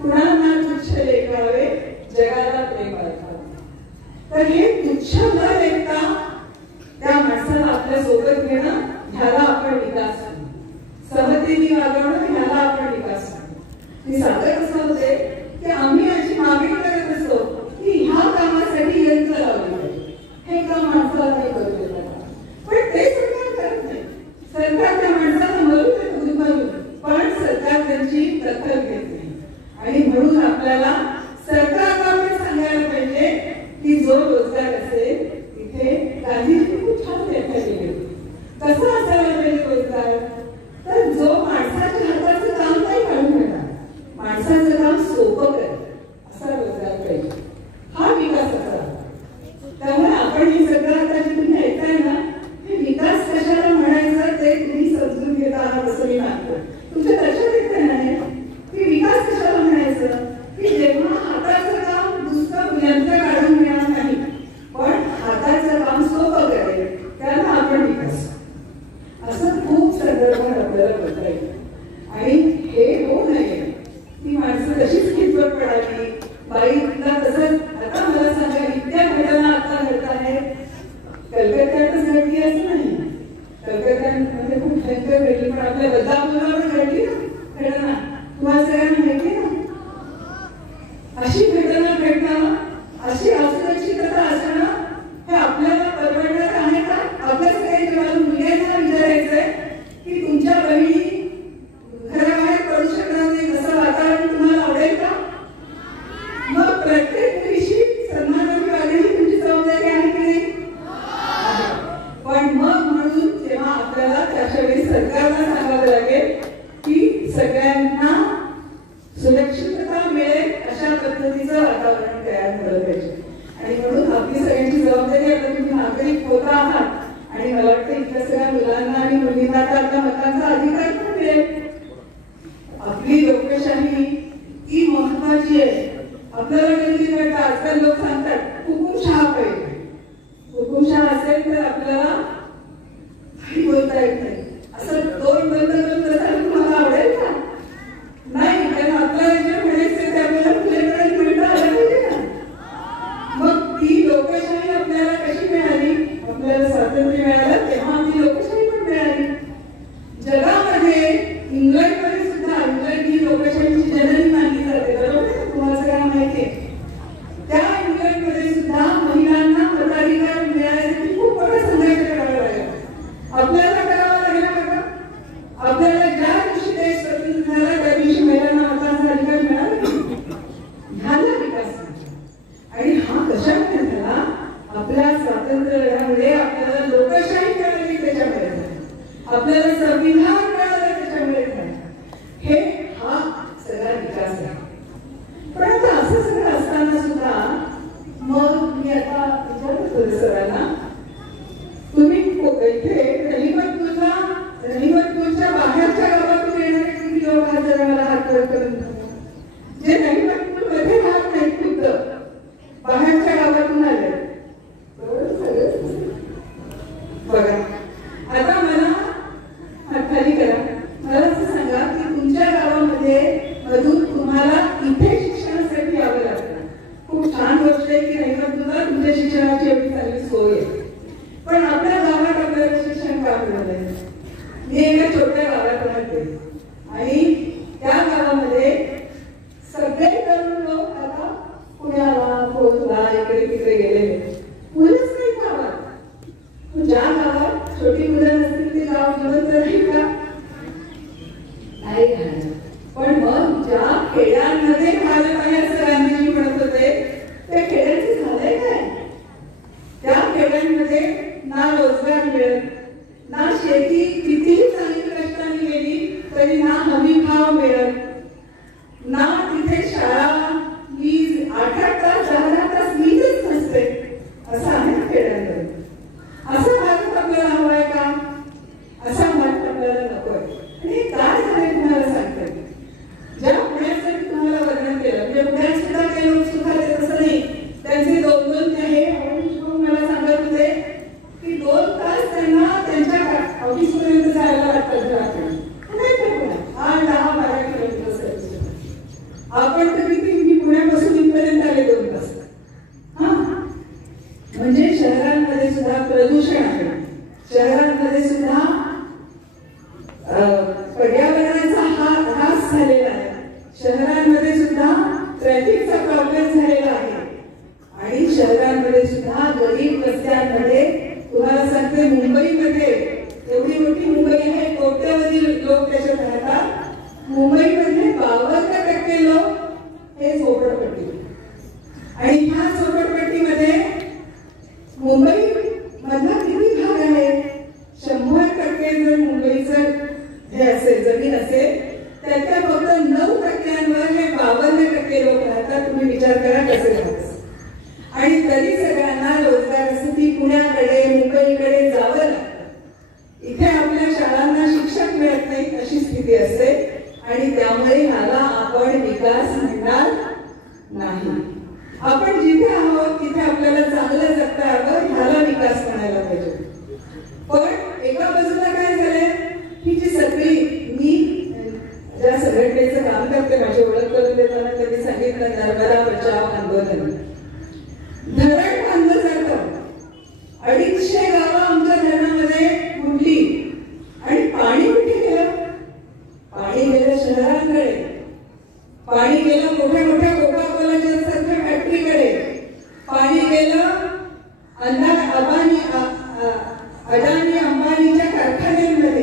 कुणाला तुच्छ लेखावे जगाला प्रेम अर्थ. तर हे तुच्छ न लेखता त्या माणसाला आपल्या सोबत घेणं ह्याला आपण विकास म्हणू, समतेने वागवणं ह्याला आपण विकास म्हणू. मी सांगत असं होते की आम्ही अशी मागणी करत असतो की ह्या कामासाठी यंत्र लावले पाहिजे, हे काम माणसाला नाही करू देतात. पण ते सरकार करत नाही. सरकार त्या माणसाला मरू देत उद्भरून, पण सरकार त्यांची दखल घेत नाही. आणि म्हणून आपल्याला सरकारला पण सांगायला पाहिजे की जो रोजगार असेल तिथे गांधीजी खूप छान व्याख्या केली होती. कसा असायला पाहिजे रोजगार, तर जो माणसाच्या हाताचं काम नाही काढून घेणार, माणसाचं काम सोपं करेल असा रोजगार पाहिजे. हा विकास असा. त्यामुळे आपण हे सगळं आता जे तुम्ही ऐकताय ना, हे विकास कशाला म्हणायचं ते तुम्ही समजून घेत आहात असं मी मानतो. तुमच्या लक्षात येते नाही की विकास कशाला म्हणायचं, की जेव्हा हाताचं काम दुसरं यंत्र काढून मिळणार नाही पण हाताचं काम सोपं करेल त्याला आपण विकास. असं खूप संदर्भ आपल्याला बघता येईल. आणि हे होऊ नये ती माणसं तशीच खिचवट पडावी बाईला. तसंच आता मला सांगा, इतक्या मुलांना आणि मुलींना तर आपल्या मतांचा अधिकार पण मिळेल. आपली लोकशाही ही महत्वाची आहे. आपल्याला कधी वाटतं आजकाल लोक सांगतात हुकुमशहा पाहिजे. हुकुमशहा असेल तर आपल्याला काही बोलता येत नाही. असं दोन बंद करून तुम्हाला आवडेल का? नाही, कारण आपल्याला जे म्हणायचं ते आपल्याला खुलेपणाने म्हणता आलं पाहिजे ना. मग ती लोकशाही आपल्याला कशी मिळाली? आपल्याला स्वातंत्र्य मिळालं तेव्हा आपली लोकशाही पण मिळाली. जगामध्ये इंग्लंडमध्ये सुद्धा, इंग्लंड ही लोकशाहीची जननी मानली जाते, बरोबर आहे? तुम्हाला सगळ्यांना माहिती आहे. त्या इंग्लंडमध्ये सुद्धा महिलांना मताधिकार मिळाल्यासाठी खूप मोठा संघर्ष करावा लागला. आपल्याला करावा लागला बघा. आपल्याला ज्या दिवशी देश स्वतंत्र झाला त्या दिवशी महिलांना मतांचा अधिकार मिळाला झाला विकास. आणि हा कशामुळे झाला? आपल्या स्वातंत्र्य लढ्यामुळे आपल्याला लोकशाही मिळाली, त्याच्यामुळे आपल्याला संविधान मिळालं, त्याच्यामुळे हे हा सगळा विकास आहे. पण आता असं सगळं असताना सुद्धा मग मी आता विचारत होते सरांना, तुम्ही इथे रहिमतपूरच्या बाहेरच्या गावातून येणारे तुम्ही लोक आहात, जरा मला हात वर करून जे रहिमतपूर मध्ये राहत नाहीत, खुद्द बाहेरच्या गावातून आले बघा. आता मला खाली करा, मला असं सांगा की तुमच्या गावामध्ये मधून तुम्हाला इथे शिक्षणासाठी यावं लागतं. खूप छान गोष्ट आहे की रहिमतपूरला तुमच्या शिक्षणाची एवढी चांगली सोय आहे. पण आपल्या गावात आपल्याला शिक्षण का मिळालं? मी एका छोट्या गावात राहते आणि त्या गावामध्ये सगळे तरुण लोक आता पुण्याला, भोजला, इकडे तिकडे गेलेले. मुलंच नाही गावात. ज्या गावात छोटी मुलं नसतील ते गाव जिवंत राहील का? नाही राहणार. पण मग ज्या खेड्यांमध्ये राहायला पाहिजे असं गांधीजी म्हणत होते, त्या खेड्यांचं झालंय काय? त्या खेड्यांमध्ये ना रोजगार मिळत, ना शेती कितीही चांगली कष्टाने केली तरी ना हमी भाव मिळत, ना तिथे शाळा, वीज 8-8 तास 10 तास वीजच नसते. असं आहे ना खेड्यांमध्ये. असं भारत आपल्याला हवाय का? असा भारत आपल्याला नकोय. आणि काय झालंय तुम्हाला सांगते, ज्या पुण्यासाठी तुम्हाला वर्णन केलं, म्हणजे पुण्यात सुद्धा काही लोक सुद्धा ते तसं नाही, त्यांचे 2-2 जे आहे मला सांगत होते की 2 तास त्यांना त्यांच्या ऑफिसपर्यंत जायला लागतात. आपण तर किती, मी पुण्यापासून इथपर्यंत आले 2 तास. हा, म्हणजे शहरांमध्ये सुद्धा प्रदूषण आहे. शहरांमध्ये सुद्धा पर्यावरणाचा ऱ्हास झालेला आहे. शहरांमध्ये सुद्धा ट्रॅफिकचा प्रॉब्लेम झालेला आहे. आणि शहरांमध्ये सुद्धा गरीब वस्त्यांमध्ये, तुम्हाला सांगते मुंबईमध्ये, एवढी मोठी मुंबई आहे, कोट्यवधी लोक त्याच्यात राहतात. मुंबईमध्ये 52% लोक हे झोपडपट्टी. आणि ह्या झोपडपट्टीमध्ये मुंबई मधला किती भाग आहे? 100% जर मुंबईचं हे असेल, जमीन असेल, त्याच्या फक्त 9% हे 52% लोक राहतात. तुम्ही विचार करा कसे राहतात. आणि तरी सगळ्यांना रोजगारासाठी पुण्याकडे, मुंबईकडे जावं लागतं. इथे आपल्या शाळांना शिक्षक मिळत नाही अशी स्थिती असते. आणि त्यामुळे ह्याला आपण विकास म्हणणार नाही. आपण जिथे आहोत तिथे आपल्याला चांगलं जगता यावं, ह्याला विकास म्हणायला पाहिजे. पण एका बाजूला काय झालंय, ही जी सगळी, मी ज्या संघटनेचं काम करते, माझी ओळख करून देताना त्यांनी सांगितलं नर्मदा बचाव आंदोलन. धरण बांधलं जातं, 250 गावं आमच्या धरणामध्ये बुडली. आणि पाणी कुठे गेलं? पाणी गेलं शहरांकडे, पाणी गेलं मोठ्या मोठ्या कोका कोलाच्या सारख्या फॅक्टरीकडे, पाणी गेलं अदानी अंबानीच्या कारखान्यांमध्ये.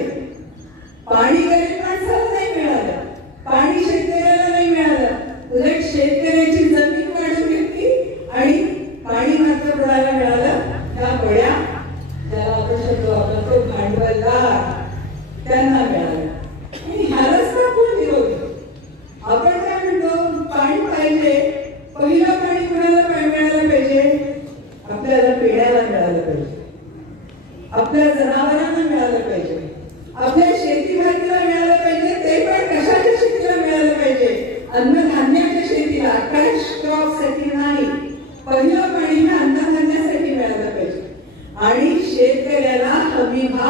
पाणी गरीब माणसाला नाही मिळालं, पाणी शेतकऱ्याला नाही मिळालं. उलट शेतकऱ्याची जमीन काढून घेतली आणि पाणी मात्र कोणाला मिळालं? त्या बड्या, ज्याला आपण शब्द वापरतो भांडवलदार, त्यांना मिळालं. आणि ह्यालाच का कोण विरोध? आपण काय म्हणतो, पाणी पाहिजे, पहिलं पाणी कोणाला मिळायला पाहिजे? आपल्याला पिण्याला मिळालं पाहिजे, आपल्या जनावरांना मिळालं पाहिजे.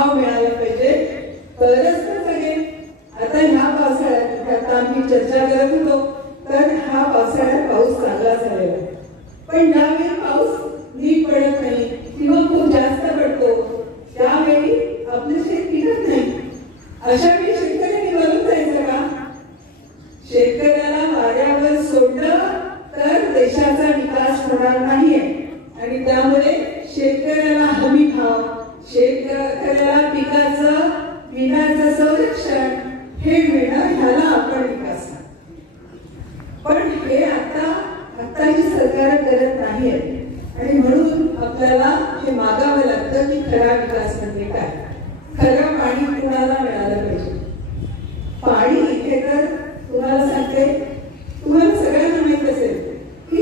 हमीभाव मिळाला पाहिजे, तरच तर सगळे. आता ह्या पावसाळ्यात आता आम्ही चर्चा करत होतो, तर हा पावसाळ्यात पाऊस चांगला झालेला आहे. पण ज्यावेळी पाऊस नीट पडत नाही किंवा खूप जास्त पडतो त्यावेळी आपलं शेत पिकत नाही. अशा वेळी शेतकऱ्यांनी वरून जायचं का? शेतकऱ्याला वाऱ्यावर सोडलं तर देशाचा विकास होणार नाहीये. आणि त्यामुळे शेतकऱ्याला हमी भाव, शेतकऱ्याला पिकाचं संरक्षण हे मिळणं, ह्याला आपण विकास. पण हे आताची सरकार करत नाहीये. आणि म्हणून आपल्याला हे मागावं लागतं की खरा विकास म्हणजे काय, खरं पाणी कुणाला मिळालं पाहिजे. पाणी हे तर तुम्हाला सांगते, तुम्हाला सगळ्यांना माहित असेल की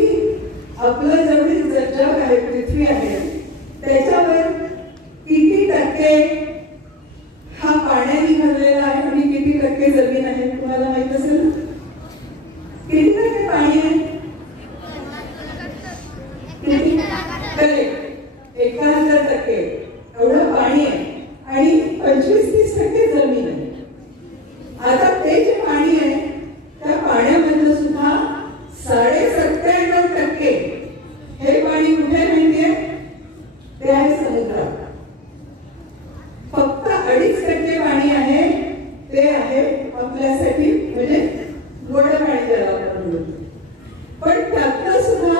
आपलं जेवढी जग आहे, पृथ्वी आहे, त्याच्यावर किती टक्के हा पाण्याने भरलेला आहे आणि किती टक्के जमीन आहे तुम्हाला माहित असेल. किती टक्के पाणी आहे? 71% एवढं पाणी आहे आणि 25-30% जमीन आहे. आता ते जे पाणी आहे त्या पाण्यामधलं सुद्धा 97% हे पाणी कुठे माहितीये? ते आहे समुद्रात. फक्त 2% पाणी आहे ते आहे आपल्यासाठी, म्हणजे गोड पाणी ज्याला आपण म्हणतो. पण त्यातलं सुद्धा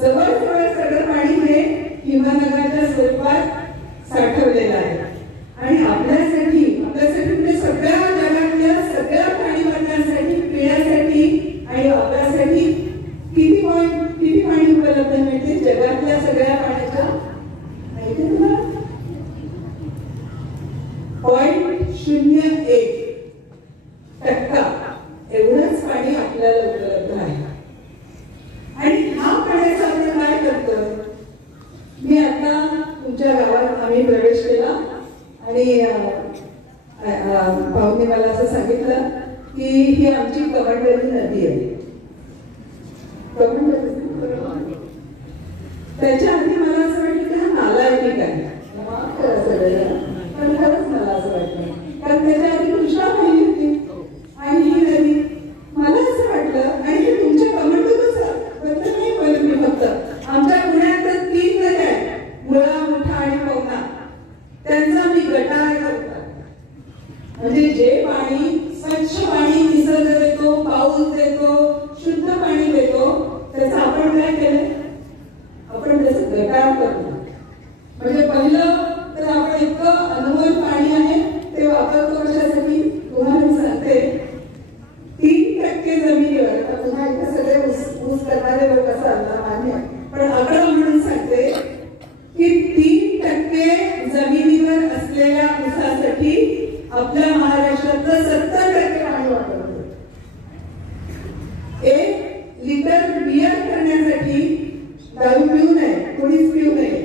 जवळजवळ सगळं पाणी हे हिमनगाच्या स्वरूपात साठवलेलं आहे. आणि आपल्यासाठी म्हणजे सगळ्या जगातल्या सगळ्या प्राणीमात्रांसाठी, पिण्यासाठी आणि वापरासाठी किती पाणी उपलब्ध मिळते जगातल्या सगळ्या पाण्याच्या? माहिती तुम्हाला? 0.01% एवढंच पाणी आपल्याला उपलब्ध आहे. आणि ह्या पाण्याचा आपण काय करतो? मी आता तुमच्या गावात आम्ही प्रवेश केला आणि भाऊने मला असं सांगितलं की ही आमची कमंडली नदी आहे. त्याच्या आधी मला असं वाटलं की हा नाला आहे की काय, पण खरंच मला असं वाटलं, कारण त्याच्या आधी कृष्णा पाहिली होती आणि ही नदी. मला असं वाटलं, आणि हे तुमच्या कमंडलूच बद्दल नाही बोलत मी, फक्त आमच्या पुण्यात 3 नद्या आहेत, मुळा, मुठा आणि पवना. त्यांचा मी गटार करतात. म्हणजे जे पाणी, स्वच्छ पाणी निसर्ग देतो, पाऊस देतो, शुद्ध पाणी देतो, त्याचं आपण काय केलं? आपण त्याचं गटार करतो. म्हणजे पहिलं तर आपण इतकं अनमोल पाणी आहे ते वापरतो कशासाठी? तुम्हाला मी सांगते, 3% जमिनीवर. आता पुन्हा इथे सगळे ऊस करणारे लोक असं आणला मान्य, पण आकडा म्हणून सांगते की 3% जमिनीवर असलेल्या ऊसासाठी आपल्या महाराष्ट्रातलं 70% पाणी वापरतो. 1 लिटर बियर करण्यासाठी दारू पिऊ नये, कोणीच पिऊ नये,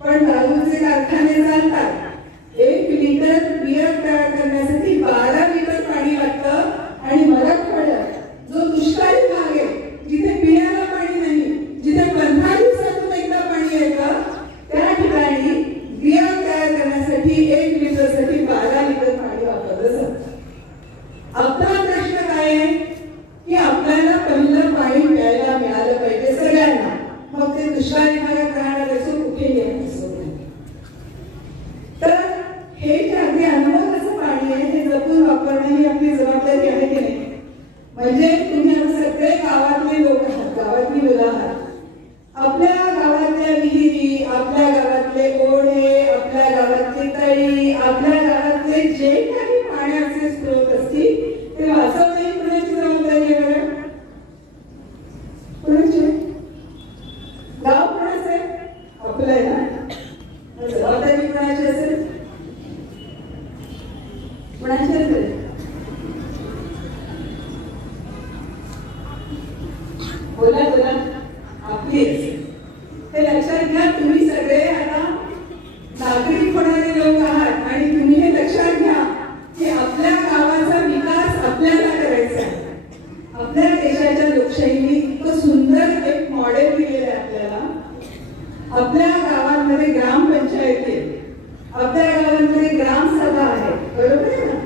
पण दारूचे कारखाने चालतात. 1 लिटर बियर तयार करण्यासाठी 12 लिटर पाणी लागतं. आणि मराठवाड्यात जो दुष्काळी भाग आहे, जिथे पिण्याला पाणी नाही, जिथे 15 दिवसातून एकदा पाणी येतं, त्या ठिकाणी बियर तयार करण्यासाठी 1 लिटरसाठी 12 लिटर पाणी वापरलं जातं. आपला प्रश्न काय आहे की आपल्याला पहिलं पाणी प्यायला मिळालं पाहिजे सगळ्यांना, मग ते दुष्काळी भागात राहणार असो, कुठेही असो. तर हे जे अगदी अनमोल असं पाणी आहे हे जपून वापरणं ही आपली जबाबदारी आहे की नाही? म्हणजे तुम्ही आता सगळे गावातले लोक आहात, गावातली मुलं आहात. आपल्या गावातल्या विहिरी, आपल्या गावातले ओढे, आपल्या गावातले तळी, आपल्या गावातले जे काही पाण्याचे स्रोत असतील ते वाचवणे ही कुणाची जबाबदारी आहे? बरं, कुणाची? गाव कुणाचं आहे? आपलं आहे ना. जबाबदारी कुणाची असेल? कुणाची असेल? बोला बोला, आपली असेल. हे लक्षात घ्या. तुम्ही सगळे आता नागरिक होणारे लोक आहात आणि तुम्ही हे लक्षात घ्या की आपल्या गावाचा विकास आपल्याला करायचा आहे. आपल्या देशाच्या लोकशाहीने इतकं सुंदर एक मॉडेल दिलेलं आहे आपल्याला. आपल्या गावांमध्ये ग्रामपंचायती, आपल्या गावांमध्ये ग्रामसभा आहे, बरोबर आहे ना?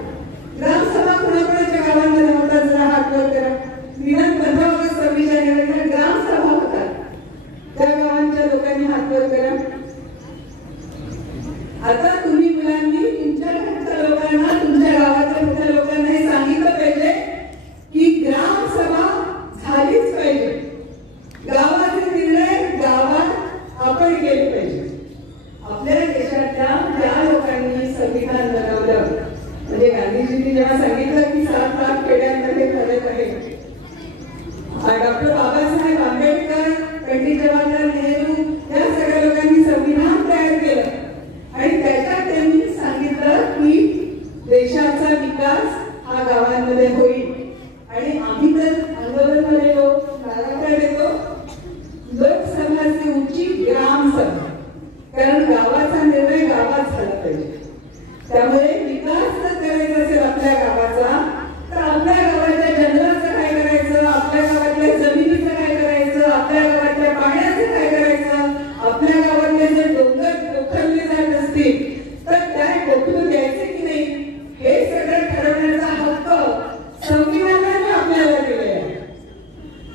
ग्रामसभा कुणाकुणाच्या गावांमध्ये होतात जरा हात वर करा. निदान 15 ऑगस्ट 26 जानेवारीला ग्रामसभा होतात, त्या गावांच्या लोकांनी हात वर करा. आता तुम्ही मुलांनी तुमच्या घरच्या लोकांना, तुमच्या गावातल्या मोठ्या लोकांना हे सांगितलं पाहिजे की ग्रामसभा झालीच पाहिजे. गावाचे निर्णय गावात आपण केले पाहिजे. आपल्या देशातल्या ज्या लोकांनी संविधान बनवलं, म्हणजे गांधीजींनी जेव्हा सांगितलं की 7 लाख खेड्यांमध्ये फरक आहे, डॉक्टर बाबासाहेब आंबेडकर, पंडित जवाहरलाल नेहरू या सगळ्या लोकांनी संविधान तयार केलं आणि त्याच्यात त्यांनी सांगितलं की देशाचा विकास हा गावांमध्ये होईल. आणि आम्ही तर आंदोलनामध्ये काय देतो, लोकसभाची उंची ग्रामसभा, कारण गावाचा निर्णय गावात झाला पाहिजे. त्यामुळे विकास जर करायचा असेल आपल्या गावाचा, तर आपल्या गावाच्या जंगलाचं काय करायचं, आपल्या गावातल्या जमिनीचं काय करायचं, आपल्या गावातल्या पाण्याचं काय करायचं, आपल्या गावातले जर डोंगर पोखरले जात असतील तर त्या पोखरून द्यायचे की नाही, हे सगळं ठरवण्याचा हक्क संविधानाने आपल्याला दिले आहे.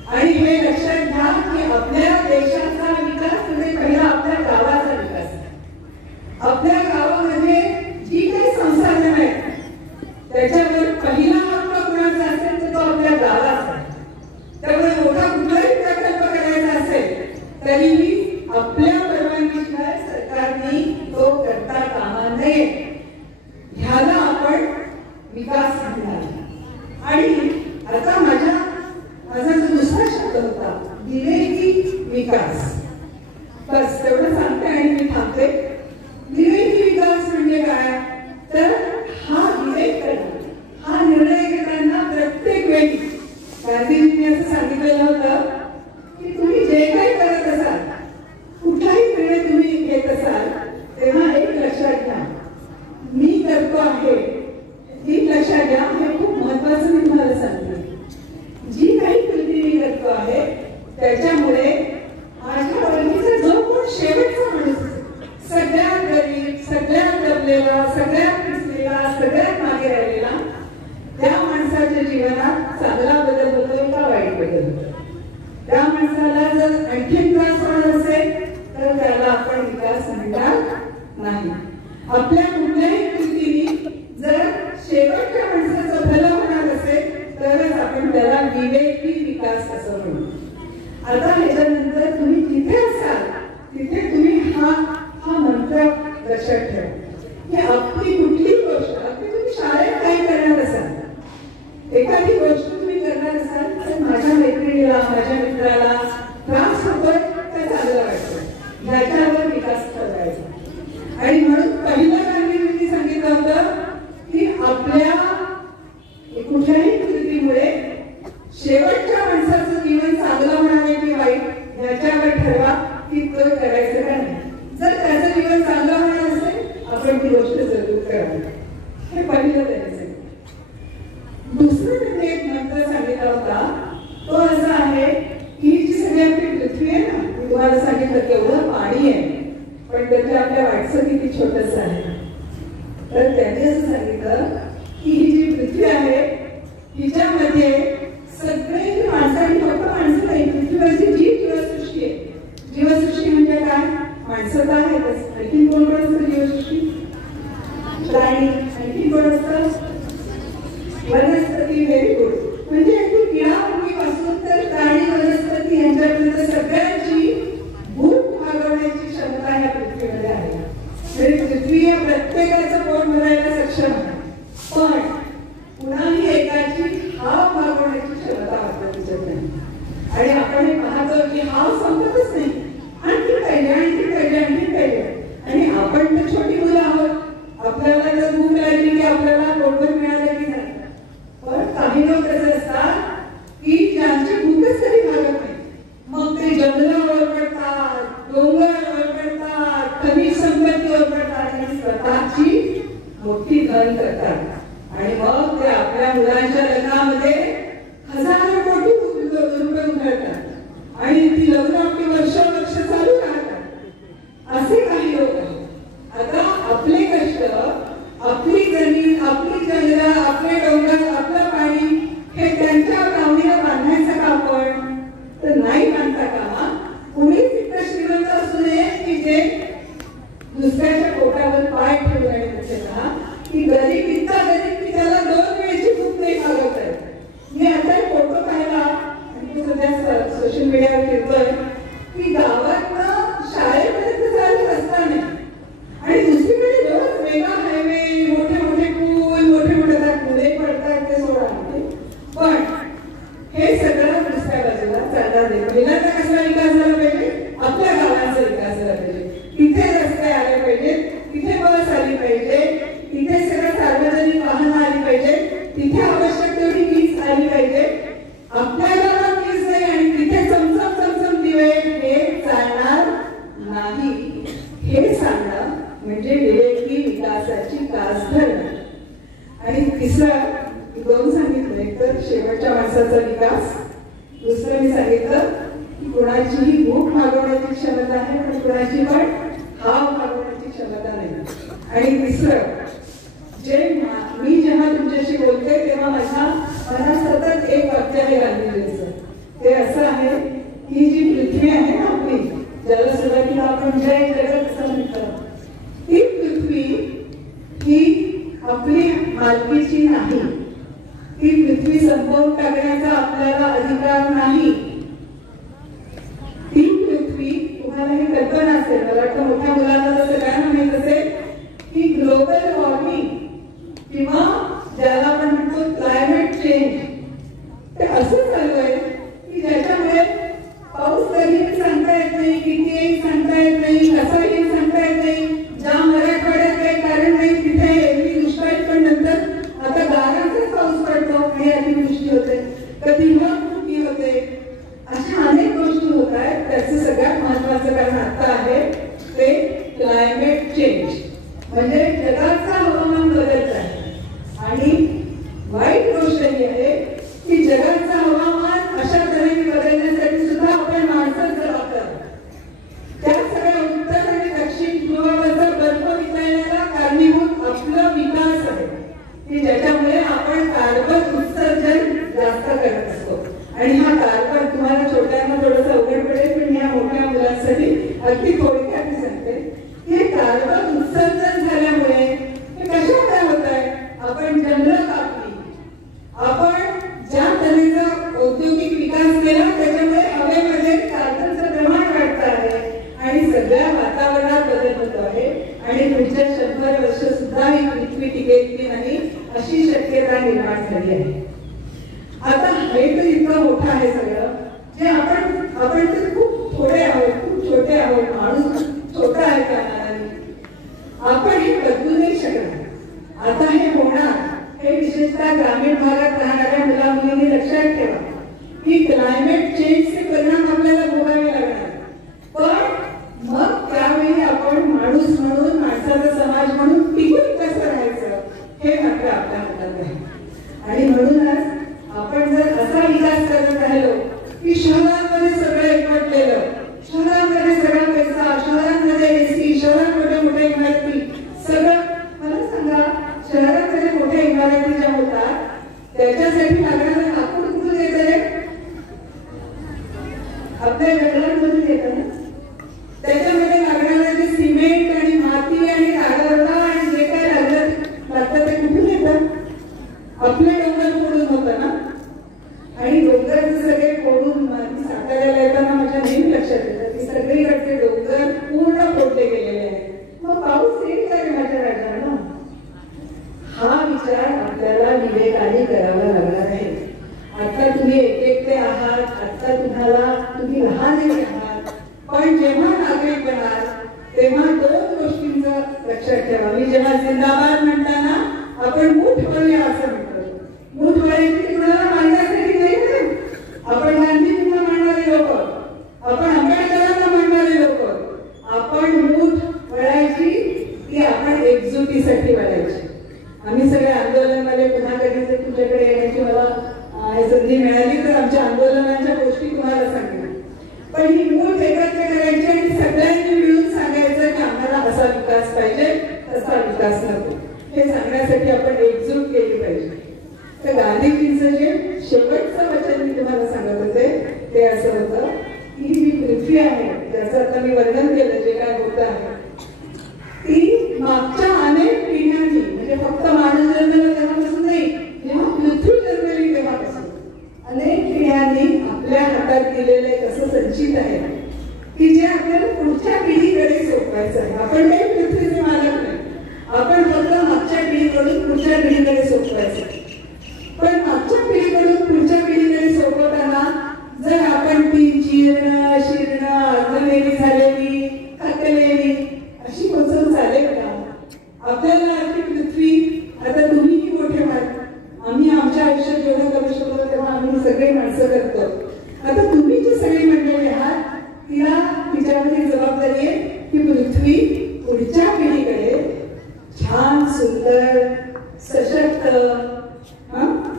आणि हे लक्षात घ्या की आपल्या देशाचा विकास म्हणजे पहिला आपल्या गावाचा विकास. आपल्या गावामध्ये जी काही संसाधन आहेत त्याच्यावर पहिला हक्क कुणाचा असेल तर तो आपल्या गावाचा. त्यामुळे मोठा कुठलाही प्रकल्प करायचा असेल तरीही आपल्या परवानगीशिवाय सरकारने तो करता कामा नये. ह्याला आपण विकास म्हणणार. आणि आता माझा जो दुसरा शब्द होता विवेकी विकास, बस तेवढं सांगते आणि मी थांबते. विवेकी विकास म्हणजे काय, तर हा विवेक करणं, हा निर्णय घेताना प्रत्येक वेळी गांधीजींनी असं सांगितलेलं होतं की तुम्ही जे काही करत असाल, कुठलाही निर्णय तुम्ही घेत असाल, तेव्हा एक लक्षात घ्या, मी करतो आहे. एक लक्षात घ्या, हे खूप महत्वाचं मी तुम्हाला सांगते. जी काही कृती मी करतो आहे त्याच्यामुळे माझ्या ओळखीचा जो कोण शेवटचा माणूस, सगळ्यात गरीब, सगळ्यात दबलेला, सगळ्यात पिचलेला, सगळ्यात मागे राहिलेला, त्या माणसाच्या जीवनात चांगला बदल होतोय का वाईट बदल होतोय. त्या माणसाला जर आणखी त्रास होणार असेल तर त्याला आपण विकास म्हणणार नाही. आपल्या कुठल्याही कृतीने जर शेवटच्या माणसाचं भलं होणार असेल तरच आपण त्याला विवेकी विकास असं म्हणू. आता ह्याच्यानंतर तुम्ही जिथे असाल तिथे तुम्ही हा मंत्र लक्षात ठेवा की आपली कुठली गोष्ट, अगदी तुम्ही शाळेत काही करणार असाल, एखादी गोष्ट तुम्ही करणार असाल तर माझ्या मैत्रिणीला, माझ्या मित्राला त्रास होतोय तर चांगलं वाटतं, ह्याच्यावर विकास करायचा. आणि म्हणून पहिलं गांधीजींनी सांगितलं होतं की आपल्या कुठल्याही कृतीमुळे शेवटच्या माणसाचं जीवन चांगलं होणार की वाईट ह्याच्यावर ठरवा की तो करायचं का नाही. जर त्याचं जीवन चांगलं होणार असेल आपण ती गोष्ट जरूर करावी. हे पहिलं द्यायचं. दुसरं त्यांनी एक मंत्र सांगितला होता, तो असा आहे की जी सगळी आपली पृथ्वी आहे ना, मी तुम्हाला सांगितलं केवढं पाणी आहे पण त्याच्या आपल्या वाटचं किती छोटस आहे. तर त्यांनी असं सांगितलं की ही जी पृथ्वी आहे हिच्यामध्ये सगळे माणसांनी, फक्त माणसं नाही, पृथ्वीवरची जी जीवसृष्टी आहे. जीवसृष्टी म्हणजे काय, माणसं तर आहेतच, आणखी कोण कोण असतं जीवसृष्टी, प्राणी, आणखी कोण असतं वनस्पती. Very good. म्हणजे अगदी किडामुंगीपासून तर प्राणी, वनस्पती यांच्यापर्यंत सगळ्यांची भूक भागवण्याची क्षमता ह्या पृथ्वीमध्ये आहे. म्हणजे पृथ्वी या प्रत्येकाचं पोट भरायला सक्षम आहे, पण कुणाही एकाची हाव भागवण्याची क्षमता वाटत दिसत नाही. आणि आपण हे पाहतो की हाव संपतच नाही, आणखी पाहिजे, आणखी पाहिजे, आणखी पाहिजे. आणि आपण तर छोटी मुलं आहोत, आपल्याला जर भूक लागली की आपल्याला पोटभर मिळालं की नाही. पण काही लोक असं असतात की ज्यांची भूकच कधी भागत नाही, मग ते जंगलं ओरडतात, डोंगर ओरडतात, खनिज संपत्ती ओरडतात आणि स्वतःची मोठी धन करतात. आणि मग ते आपल्या मुलांच्या लग्नामध्ये हजारो कोटी रुपये उधळतात आणि ती लग्न आपली वर्ष चालू राहतात. असे काही लोक आहेत. आता आपले दुसऱ्याच्या पोटावर पाय ठेवून आणि त्याच्या की गरीब इतका गरीब की त्याला 2 वेळची भूक नाही भागवत आहे. मी आता फोटो पाहिला आणि तो सध्या सोशल मीडियावर फिरतोय की गावातनं शाळेपर्यंत जायला रस्ता नाही आणि दुसरीकडे रोज मेगा हायवे, मोठे मोठे पूल, मोठे मोठे मुले पडतात ते सोडा. पण हे सगळं दुसऱ्या बाजूला चालणार नाही. पहिल्यांदा कसला विकास झाला पाहिजे? आपल्या गावाचा विकास झाला पाहिजे. तिथे रस्ते आले पाहिजेत, तिथे बस आली पाहिजे, तिथे सगळं सार्वजनिक वाहनं आली पाहिजे, तिथे आवश्यक तेवढी वीज आली पाहिजे. आपल्या गावात वीज नाही आणि तिथे चमचम चमचम दिवे, हे चालणार नाही. हे सांगणं म्हणजे विवेकी विकासाची कास धरणं. आणि तिसरं 2 सांगितलं, एक तर शेवटच्या माणसाचा विकास, दुसरं मी सांगितलं की कुणाचीही भूक भागवण्याची क्षमता आहे पण कुणाची पण हाव भागवण्याची क्षमता नाही. आणि तिसरं, मी जेव्हा तुमच्याशी बोलते तेव्हा माझ्या मनात सतत एक वाक्य आहे गांधीजींचं. ते असं आहे की जी पृथ्वी आहे ना आपली, ज्याला सुरुवातीला आपण जय जगत असं म्हणतो, ती पृथ्वी ही आपली मालकीची नाही. ती पृथ्वी संपवून टाकण्याचा आपल्याला अधिकार नाही. ती पृथ्वी, तुम्हाला ही कल्पना असेल, मला वाटतं मोठ्या मुलांना जसं काय माहित असेल की ग्लोबल वॉर्मिंग किंवा ज्याला आपण म्हणतो क्लायमेट चेंज, ते असं चालू आहे की ज्याच्यामुळे पाऊस कधीही सांगता येत नाही, कितीही सांगता येत नाही, कसाही सांगता येत नाही. ज्या मराठवाड्यात काही कारण नाही तिथे एवढी दुष्काळी, पण नंतर आता गारांचाच पाऊस पडतो आणि अतिवृष्टी होते, कधी ढगफुटी होते. अशा अनेक गोष्टी होत आहेत. त्याचं सगळ्यात महत्वाचं कारण आता आहे ते क्लायमेट चेंज, म्हणजे जगाचा हवामान बदलत आहे. आणि वाईट गोष्ट ही आहे की जगाचा हवामान अशा तऱ्हेने बदलण्यासाठी सुद्धा आपण माणसंच जबाबदार. त्या सगळ्या उत्तर आणि दक्षिण ध्रुवावरचा बर्फ वितळण्याला कारणीभूत आपला विकास आहे की ज्याच्यामुळे आपण कार्बन उत्सर्जन जास्त करत असतो. आणि हा कार्बन तुम्हाला छोट्यांना थोडंसं अवघड पडेल पण या मोठ्या मुलांसाठी अगदी थोडक्यात मी सांगते की कार्बन उत्सर्जन झाल्यामुळे हे कशामुळे होत आहे? आपण जंगलं कापली, आपण ज्या तऱ्हेचा औद्योगिक विकास केला त्याच्यामुळे हवेमध्ये कार्बनचं प्रमाण वाढत आहे आणि सगळ्या वातावरणात बदल होत आहे. आणि पुढच्या 100 वर्ष सुद्धा ही पृथ्वी टिकेल की नाही अशी शक्यता निर्माण झाली आहे. आता हे तर इतकं मोठं आहे सगळं, जे आपण तर खूप थोडे आहोत, खूप छोटे आहोत. माणूस छोटा आहे का? आपण हे बदलू नाही शकणार. आता हे होणार, हे विशेषतः ग्रामीण भागात राहणाऱ्या मुला मुलींनी लक्षात ठेवा की क्लायमेट चेंजचे परिणाम आपल्याला भोगावे लागणार. पण मग त्यावेळी आपण माणूस म्हणून, माणसाचा समाज म्हणून टिकून कसं राहायचं हे मात्र आपल्या हातात आहे. आणि म्हणूनच आपण जर असा विकास करत राहिलो की शहरांमध्ये सगळं एकवटलेलं, शहरांमध्ये सगळा पैसा, शहरांमध्ये एसी, शहरांमध्ये मोठ्या इमारती, सगळं, मला सांगा शहरांमध्ये मोठ्या इमारती ज्या होतात त्याच्यासाठी लागणारं लाकूड कुठून येतं? आपल्या जंगलांमधून येतं ना. त्याच्यामध्ये लागणारं जे सिमेंट आणि माती आणि रागारडा आणि जे काय लागतं ते कुठून येतं? आपले डोंगर फोडून होतं ना. आणि डोंगरचे सगळे फोडून माती साताऱ्याला येताना माझ्या नेहमी लक्षात येतं की सगळीकडचे डोंगर पूर्ण फोडले गेलेले आहेत. मग पाऊस येईल का रे माझ्या राज्याला? हा विचार आपल्याला विवेकाने करावा लागणार आहे. आता तुम्ही एकटे आहात, आता तुम्ही लहानही आहात, पण जेव्हा नागरिक बनाल तेव्हा 2 गोष्टींचं लक्षात ठेवा. मी जेव्हा जिंदाबाद म्हणताना आपण मूठ वळूया असं म्हणतो. मूठ वळायची कुणाला मांडण्यासाठी नाही ना. आपण गांधीजींना मांडणारे लोक, आपण आंबेडकरांना मांडणारे लोक. आपण मूठ वळायची की आपण एकजुटीसाठी वळायची. आम्ही सगळे आंदोलनामध्ये पुन्हा कधी जर तुमच्याकडे येण्याची मला संधी मिळाली तर आमच्या आंदोलनाच्या गोष्टी तुम्हाला सांगेन. पण ही मूठ एकत्र करायची आणि सगळ्यांनी मिळून सांगायचं की आम्हाला असा विकास पाहिजे, तसा विकास नको, हे सांगण्यासाठी आपण एकजूट केली पाहिजे. तर गांधीजींचं जे शेवटचं वचन मी तुम्हाला सांगत होते ते असं होतं की ही पृथ्वी आहे, ज्याचं आता मी वर्णन केलं जे काय होत आहे, आहे. आपण काही पृथ्वीचे मालक नाही. आपण फक्त मागच्या पिढीकडून पुढच्या पिढीकडे सोपवायचं. पण मागच्या पिढीकडून पुढच्या पिढीकडे सोपवताना जर आपण ती जीर्ण शीर्ण अर्धवेली झालेली थकलेली अशी कोसळून चालेल का? आपल्याला आपली पृथ्वी, आता तुम्हीही मोठे व्हाल, आम्ही आमच्या आयुष्यात जेवढं करू शकतो तेव्हा आम्ही सगळे माणसं करतो. आता तुम्ही जी सगळी मंडळी आहात तिला तिच्यावरती जबाबदारी आहे की पृथ्वी पुढच्या पिढीकडे छान सुंदर सशक्त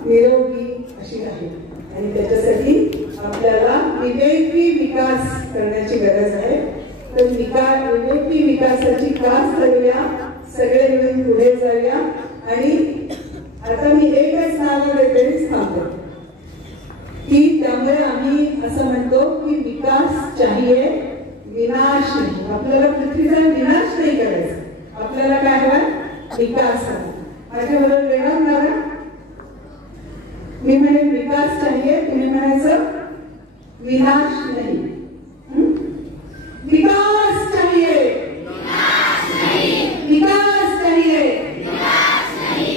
निरोगी अशी आहे. आणि त्याच्यासाठी आपल्याला विवेकी विकास करण्याची गरज आहे. तर विवेकी विकासाची कास धरूया, सगळे मिळून पुढे जाऊया. आणि आता मी एकच नाव देतेच थांबतो की त्यामुळे आम्ही असं म्हणतो की विकास चाहिए, विनाश नाही. आपल्याला पृथ्वीचा विनाश नाही करायचा, आपल्याला काय हवं? विकास हवा. माझ्याबरोबर वेळा म्हणाला, मी म्हणेन विकास चाहिए, तुम्ही म्हणायचं विनाश नाही. विकास चाहिए, विकास चाहिए.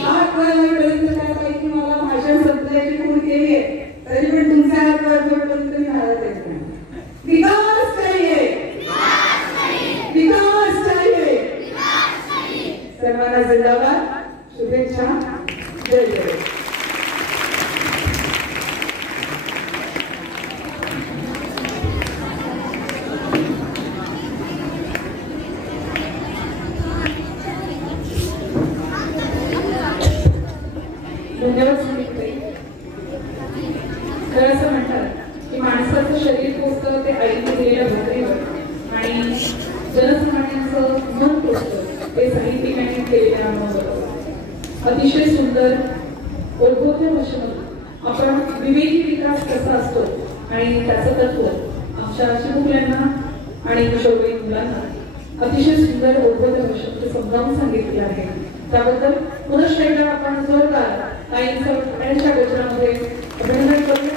हात वाजवेपर्यंत काय पाहिजे? मला भाषण संपल्याची खूण केली आहे, तरी पण तुमचा हात वाजवेपर्यंत मी हालत आहे. विकास चाहिए, विकास चाहिए. सर्वांना जिंदाबाद, शुभेच्छा, जय जय. धन्यवाद सुनीताई. खरं असं म्हणतात की माणसाचं शरीर पोचतं ते आईने दिलेल्या भाकरीवर आणि जनसामान्यांचं मन पोचतं ते साहित्यिकांनी केलेल्या अनुभवावर. अतिशय सुंदर ओळखोत्या भाषेमध्ये आपण विवेकी विकास कसा असतो आणि त्याचं तत्व आमच्या चिमुकल्यांना आणि किशोरवयीन मुलांना अतिशय सुंदर ओळखोत्या भाषेमध्ये समजावून सांगितले आहे. त्याबद्दल पुनश्च एकदा आपण जोरदार ताईंचं ठाण्याच्या गजरामध्ये अभिनंदन करूया.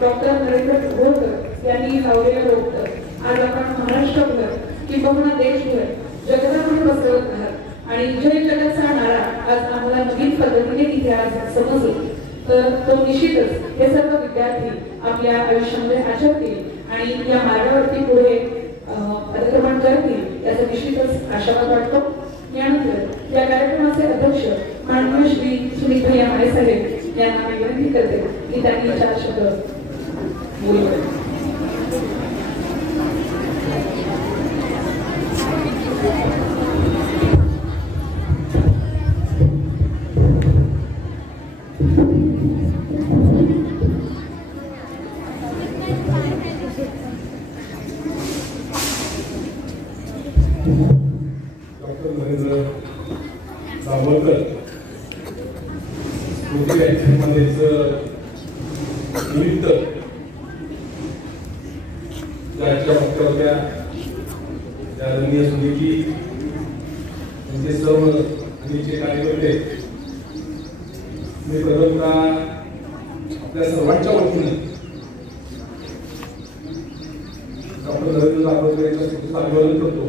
डॉक्टर नरेंद्र भोरकर यांनी लावलेलं रोपटं आज आपण महाराष्ट्रभर किंबहुना देशभर जगभरामध्ये पसरवत आहात आणि जय जगतचा नारा आज आम्हाला नवीन पद्धतीने इथे आज समजलो. तर तो निश्चितच हे सर्व विद्यार्थी आपल्या आयुष्यामध्ये आचरतील आणि या मार्गावरती पुढे अतिक्रमण करतील याचा निश्चितच आशावाद वाटतो. यानंतर या कार्यक्रमाचे अध्यक्ष माननीय श्री सुनीताई माळे साहेब यांना मी विनंती करते की त्यांनी 4 शब्द बोलावे. डॉक्टर नरेंद्र दाभोळकर मध्येच निमित्त ज्यांच्या वक्त्या होत्या त्या आदरणीय सुनीती, त्यांचे सर्व आधीचे कार्यकर्ते, मी प्रथमतः आपल्या सर्वांच्या वतीने डॉक्टर नरेंद्र दाभोळकर यांच्या स्तुतीचं अभिवादन करतो.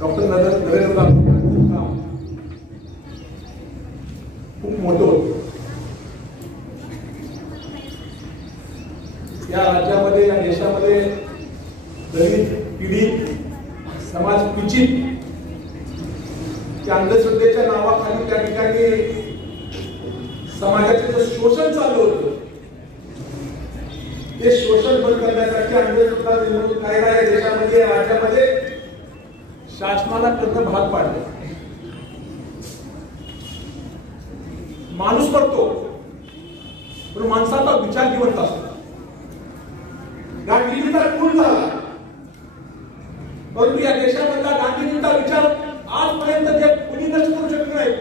डॉक्टर नरेंद्र दाभोळकर काम खूप मोठं होतं. या राज्यामध्ये, या देशामध्ये दलित पीडित समाज पिचित त्या अंधश्रद्धेच्या नावाखाली त्या ठिकाणी समाजाचे जे शोषण चालू होतं ते शोषण बंद करण्यासाठी अंधश्रद्धा निर्मूलन कायदा या देशामध्ये, या राज्यामध्ये शासनाला करणं भाग पाडलं. माणूस करतो पण माणसाचा विचार जिवंत असतो. गांधीजींचा खून झाला परंतु या देशामधला गांधीजींचा विचार आजपर्यंत जे कुणी नष्ट करू शकले नाही.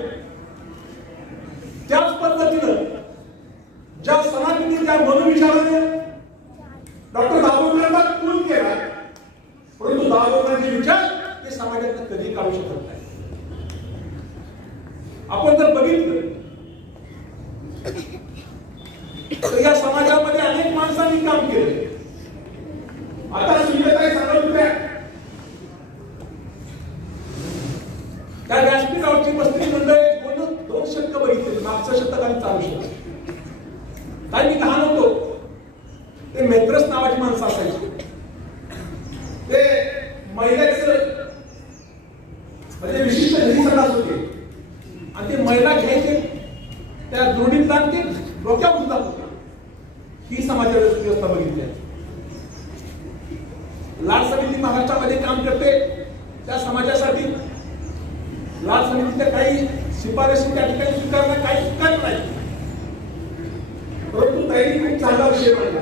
त्याच पद्धतीनं ज्या सनातनी, त्या मनोविचाराने डॉक्टर दाभोळकरांचा खून केला परंतु दाभोळकरांचे विचार ते समाजात कधी काढू शकत नाही. आपण जर बघितलं तर या समाजामध्ये अनेक माणसांनी काम केले. आता सुनीताताई सांगत होत्या त्या व्यासपीठावरची बसलेली मंडळी दोन शतक बघितले, मागचं शतक आणि चालू शतक. काय मी लहान होतो ते मेत्रस नावाची माणसं असायची. ते महिलेचं म्हणजे विशिष्ट घरी संडास होते आणि ते महिला घ्यायचे त्या जोडीत लावून ते डोक्यावर उचलत होते. ही समाजाची व्यवस्था बघितली आहे. लाल समिती महाराष्ट्रामध्ये काम करते. त्या समाजासाठी लाल समितीच्या काही शिफारशी त्या ठिकाणी स्वीकारणं काही स्वीकार नाही. परंतु ताईंनी खूप चांगला विषय मांडला,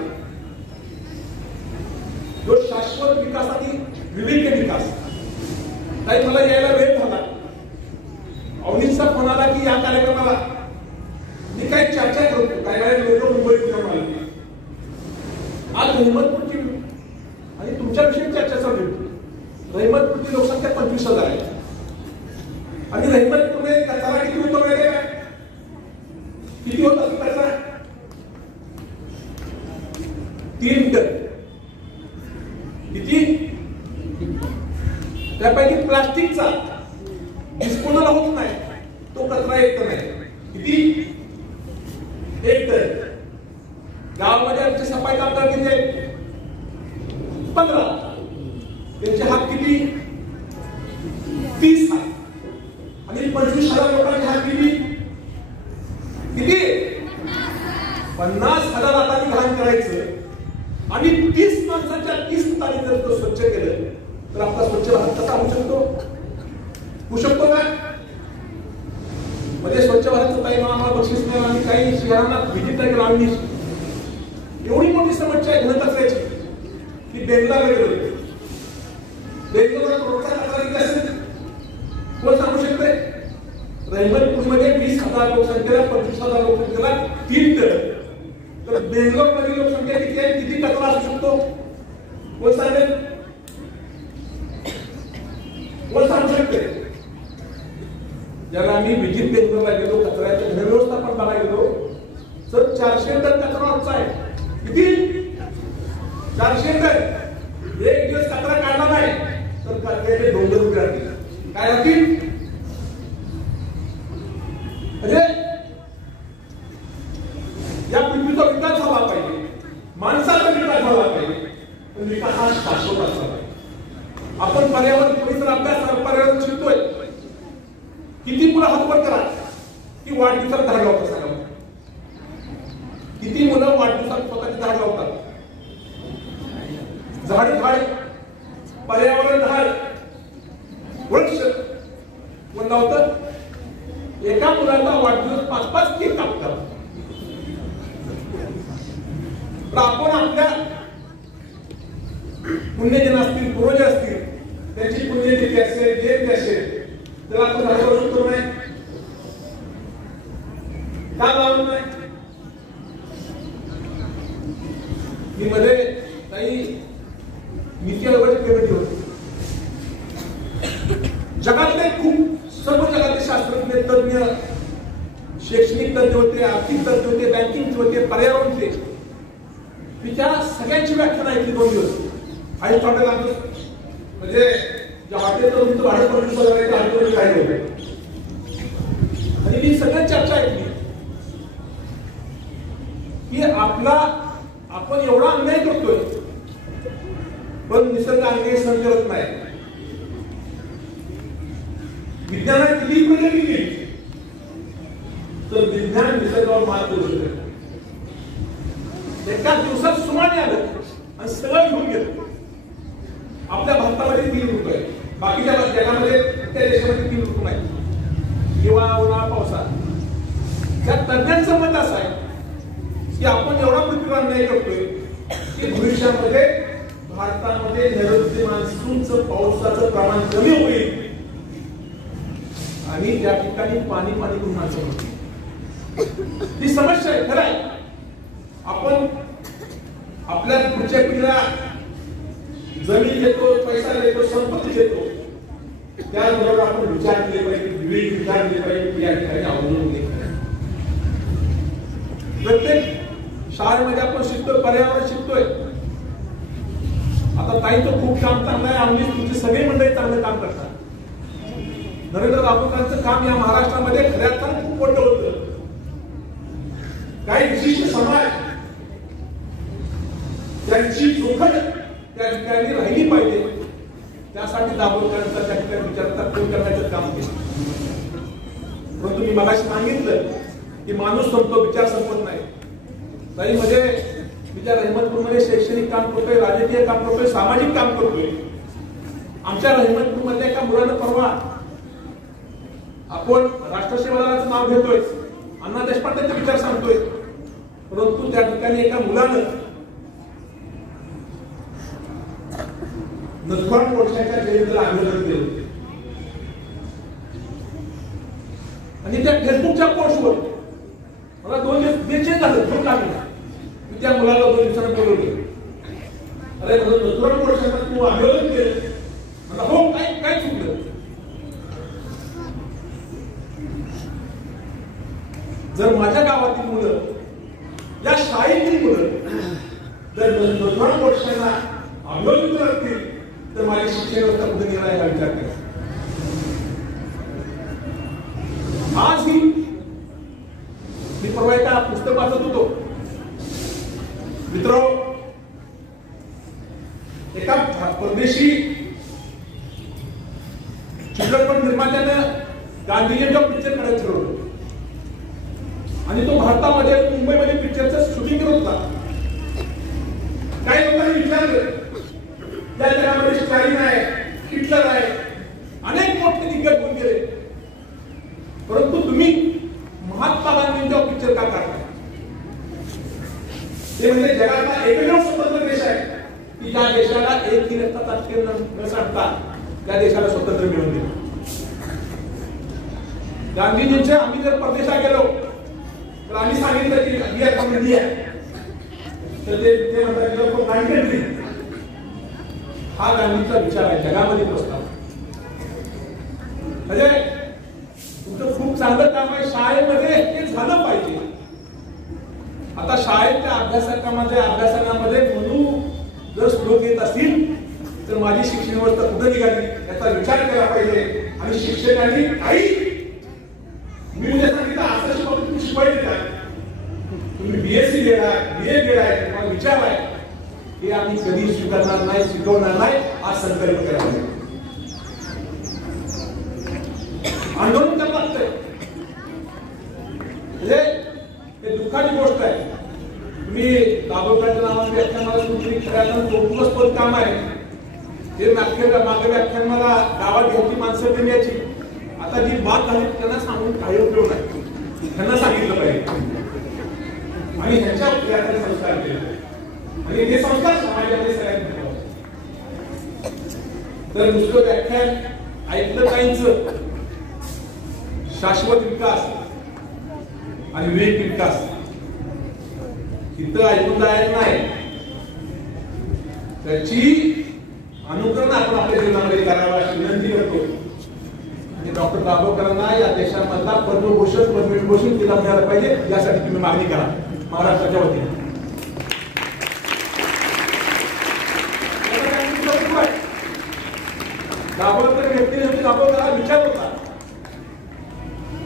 जो शाश्वत विकास आणि विवेक विकास. ताई मला यायला वेळ झाला. अवनीतचा फोन आला की या कार्यक्रमाला मी काही चर्चा करतो. काही लोक मुंबईत घेऊन आले. आज रहमतपूरची आणि तुमच्याविषयी चर्चा चालू होती. रहमतपूरची लोकसंख्या 25,000 आहे आणि रहमतपूरमध्ये कचरा किती होतो माहिती आहे? किती होता कचरा? 3 टन. किती? त्यापैकी प्लास्टिकचा डिस्पोजल होत नाही तो कचरा 1 टन आहे. किती? 1 टन. गावामध्ये आमचे सफाई कामगार किती आहेत? 15. त्यांचे हात किती? 30 हात. आणि 25,000 लोकांचे हात किती? 50,000 हातांनी घाण करायचं आणि 30 माणसांच्या 30 हातांनी जर तो स्वच्छ केलं तर आपला स्वच्छ भारत कसा होऊ शकतो? होऊ शकतो का? म्हणजे स्वच्छ भारतचं काही आम्हाला बक्षीस मिळालं आणि काही शहरांना व्हिजिट नाही केलं आम्ही. एवढी मोठी समस्या आहे घनकचऱ्याची की बेंगलोरला गेलो. बेंगलोरला रोडचा कचरा किती असेल कोण सांगू शकते? रहमतपूरमध्ये 20,000 लोकसंख्येला 25,000 लोकसंख्येला 3 टन. तर बेंगलोरमध्ये लोकसंख्या किती आहे? किती कचरा असू शकतो? कोण सांगेल? कोण सांगू शकते? ज्याला आम्ही विजिट बेंगलोरला गेलो, कचऱ्याचं घनव्यवस्थापन बघायला गेलो तर 400 टन कचरा आमचा आहे. किती? 400 टन. एक दिवस कचरा काढला नाही तर कचऱ्याचे डोंगर उभे राहतील. काय राहतील? म्हणजे या पृथ्वीचा विकास झाला पाहिजे, माणसाचा विकास झाला पाहिजे, पण विकास हा शाश्वत असला पाहिजे. आपण पर्यावरण परिसर अभ्यास पर्यावरण शिकतोय. किती मुलं हातवर करा की वाढदिवसात झाड लावतात सांगा? किती मुलं वाढदिवसात स्वतःची झाड लावतात? झाड पर्यावरण झाड वृक्ष कोण लावतं? एका मुलाचा वाढदिवस 5-5 केक कापतात. तर आपण आपल्या पुण्यजन असतील, पूर्वज असतील, त्यांची पुण्यतिथी असेल, जयंती असेल, त्याला आपण झाड लावू शकतो नाही? का लावलं नाही? मी मध्ये काही नीती आयोगाची कमिटी होती. जगातले खूप सर्व जगातले शास्त्रज्ञ, तज्ञ, शैक्षणिक तज्ञ होते, आर्थिक तज्ञ होते, बँकिंग होते, पर्यावरणचे. तिच्या सगळ्यांची व्याख्यान ऐकली 2 दिवस. 5 हॉटेल म्हणजे ज्या हॉटेलचं तुमचं भाडं 25,000 आहे त्या हॉटेलमध्ये काय होते आणि मी सगळ्यात चर्चा ऐकली की आपण एवढा अन्याय करतोय पण निसर्ग अन्याय सहन करत नाही. विज्ञानाने किती प्रगती केली तर विज्ञान निसर्गावर मात करू शकत. एका दिवसात सुमाने आलं आणि सगळं घेऊन गेलं. आपल्या भारतामध्ये 3 ऋतू आहेत. बाकीच्या जगामध्ये त्या देशामध्ये 3 ऋतू नाही. हिवाळा, उन्हाळा, पावसाळा. त्या तज्ञांचं मत असं आहे की आपण एवढा पृथ्वीवर अन्याय करतोय की भविष्यामध्ये भारतामध्ये नैऋत्य मान्सूनचं पावसाचं प्रमाण कमी होईल आणि त्या ठिकाणी पाणी करून माणसं होतील. ही समस्या आहे. खरं आहे. आपण आपल्या पुढच्या पिढीला जमीन देतो, पैसा देतो, संपत्ती देतो, त्याचबरोबर आपण विचार केले पाहिजे, विवेक विचार केले पाहिजे की या ठिकाणी अवलंबून प्रत्येक शाळेमध्ये आपण शिकतोय, पर्यावरण शिकतोय. आता ताईंचं खूप काम चांगलं आहे, आम्ही तुमची सगळी मंडळी चांगलं काम करतात. नरेंद्र दाभोळकरांचं काम या महाराष्ट्रामध्ये खऱ्या अर्थानं खूप मोठं होतं. काही विशिष्ट समाज त्यांची जोखड त्या ठिकाणी राहिली पाहिजे, त्यासाठी दाभोळकरांचा त्या ठिकाणी विचाराचा खून करण्याचं काम केलं. परंतु मी मगाशी सांगितलं की माणूस संपतो, विचार संपत नाही. ताईमध्ये मी त्या रहिमतपूरमध्ये शैक्षणिक काम करतोय, राजकीय काम करतोय, सामाजिक काम करतोय. आमच्या रहिमतपूरमधल्या एका मुलानं परवा, आपण राष्ट्रसेवा दलाचं नाव घेतोय, अण्णा देशपांडेंचे विचार सांगतोय, परंतु त्या ठिकाणी एका मुलानं नथुराम गोडसेच्या जयंतीला आंदोलन केलं आणि त्या फेसबुकच्या पोस्टवर मला 2 दिवस बेचैन झालं, झोप लागली. मी त्या मुलाला 2 दिवसांनी बोलवलं. अरे नथुराम गोडसेला तू आंदोलन केलं? मला हो, काय चुकलं? जर माझ्या गावातील मुलं, या शाळेतील मुलं जर नथुराम गोडसेंना आंदोलन करतील तर माझी शिक्षण व्यवस्था कुठे गेला याचा विचार करा. आज ही मी परवा एका पुस्तक वाचत होतो मित्र, एका परदेशी चित्रपट निर्मात्यानं गांधीजींचा पिक्चर काढायचं ठरवलं आणि तो भारतामध्ये मुंबईमध्ये पिक्चरचं शूटिंग करत होता. काही लोकांनी विचारलं, त्या जगामध्ये स्टॅलिन आहे, हिटलर आहे, अनेक मोठे दिग्गज होऊन गेले, परंतु तुम्ही महात्मा गांधींचा पिक्चर का काढताय? ते म्हणजे जगातला एकमेव स्वतंत्र देश आहे की ज्या देशाला एक रक्ताचा थेंब न सांडता त्या देशाला स्वतंत्र मिळवून दिलं. गांधीजींचे आम्ही जर परदेशात गेलो तर आम्ही सांगितलं की इंडिया फ्रॉम इंडिया, तर ते म्हणतात हा गांधीचा विचार आहे, जगामध्ये प्रस्ताव. म्हणजे तुमचं खूप चांगलं काम आहे, शाळेमध्ये हे झालं पाहिजे. आता शाळेतल्या अभ्यासक्रमामध्ये म्हणून जर श्लोक येत असतील तर माझी शिक्षण व्यवस्था कुठे निघाली याचा विचार केला पाहिजे. आणि शिक्षकांनी काही मी उद्या सांगितलं असं शिकवतो, तुम्ही शिकवायचे काय? तुम्ही बीएससी गेलाय, बीए गेलाय, तुम्हाला विचार आहे, हे आम्ही कधी स्वीकारणार नाही, शिकवणार नाही, आज संकल्प करायला पाहिजे. आंदोलन करावं लागतंय. म्हणजे हे दुःखाची गोष्ट आहे. तुम्ही दाभोळकरांच्या नावाने व्याख्यान मला तुमची खऱ्याच पद काम आहे. हे मागे व्याख्यान मला गावात घ्यायची माणसं कमी याची. आता जी बात झाली त्यांना सांगून काही उपयोग नाही, त्यांना सांगितलं पाहिजे आणि ह्याच्या संस्कार केले आणि हे संस्कार समाजामध्ये सगळ्यात महत्त्वाचे. तर नुसतं व्याख्यान ऐकलं काहींचं शाश्वत विकास आणि विवेक विकास इथं ऐकून जायचं नाही, त्याची अनुकरण आपण आपल्या जीवनामध्ये करावं अशी विनंती करतो. आणि डॉक्टर दाभोळकरांना या देशामधला पद्मभूषण पद्मविभूषण तिला मिळालं पाहिजे यासाठी तुम्ही मागणी करा महाराष्ट्राच्या वतीने. दाभोळकर व्यक्तीने होती, दाभोळकरांचा विचार होता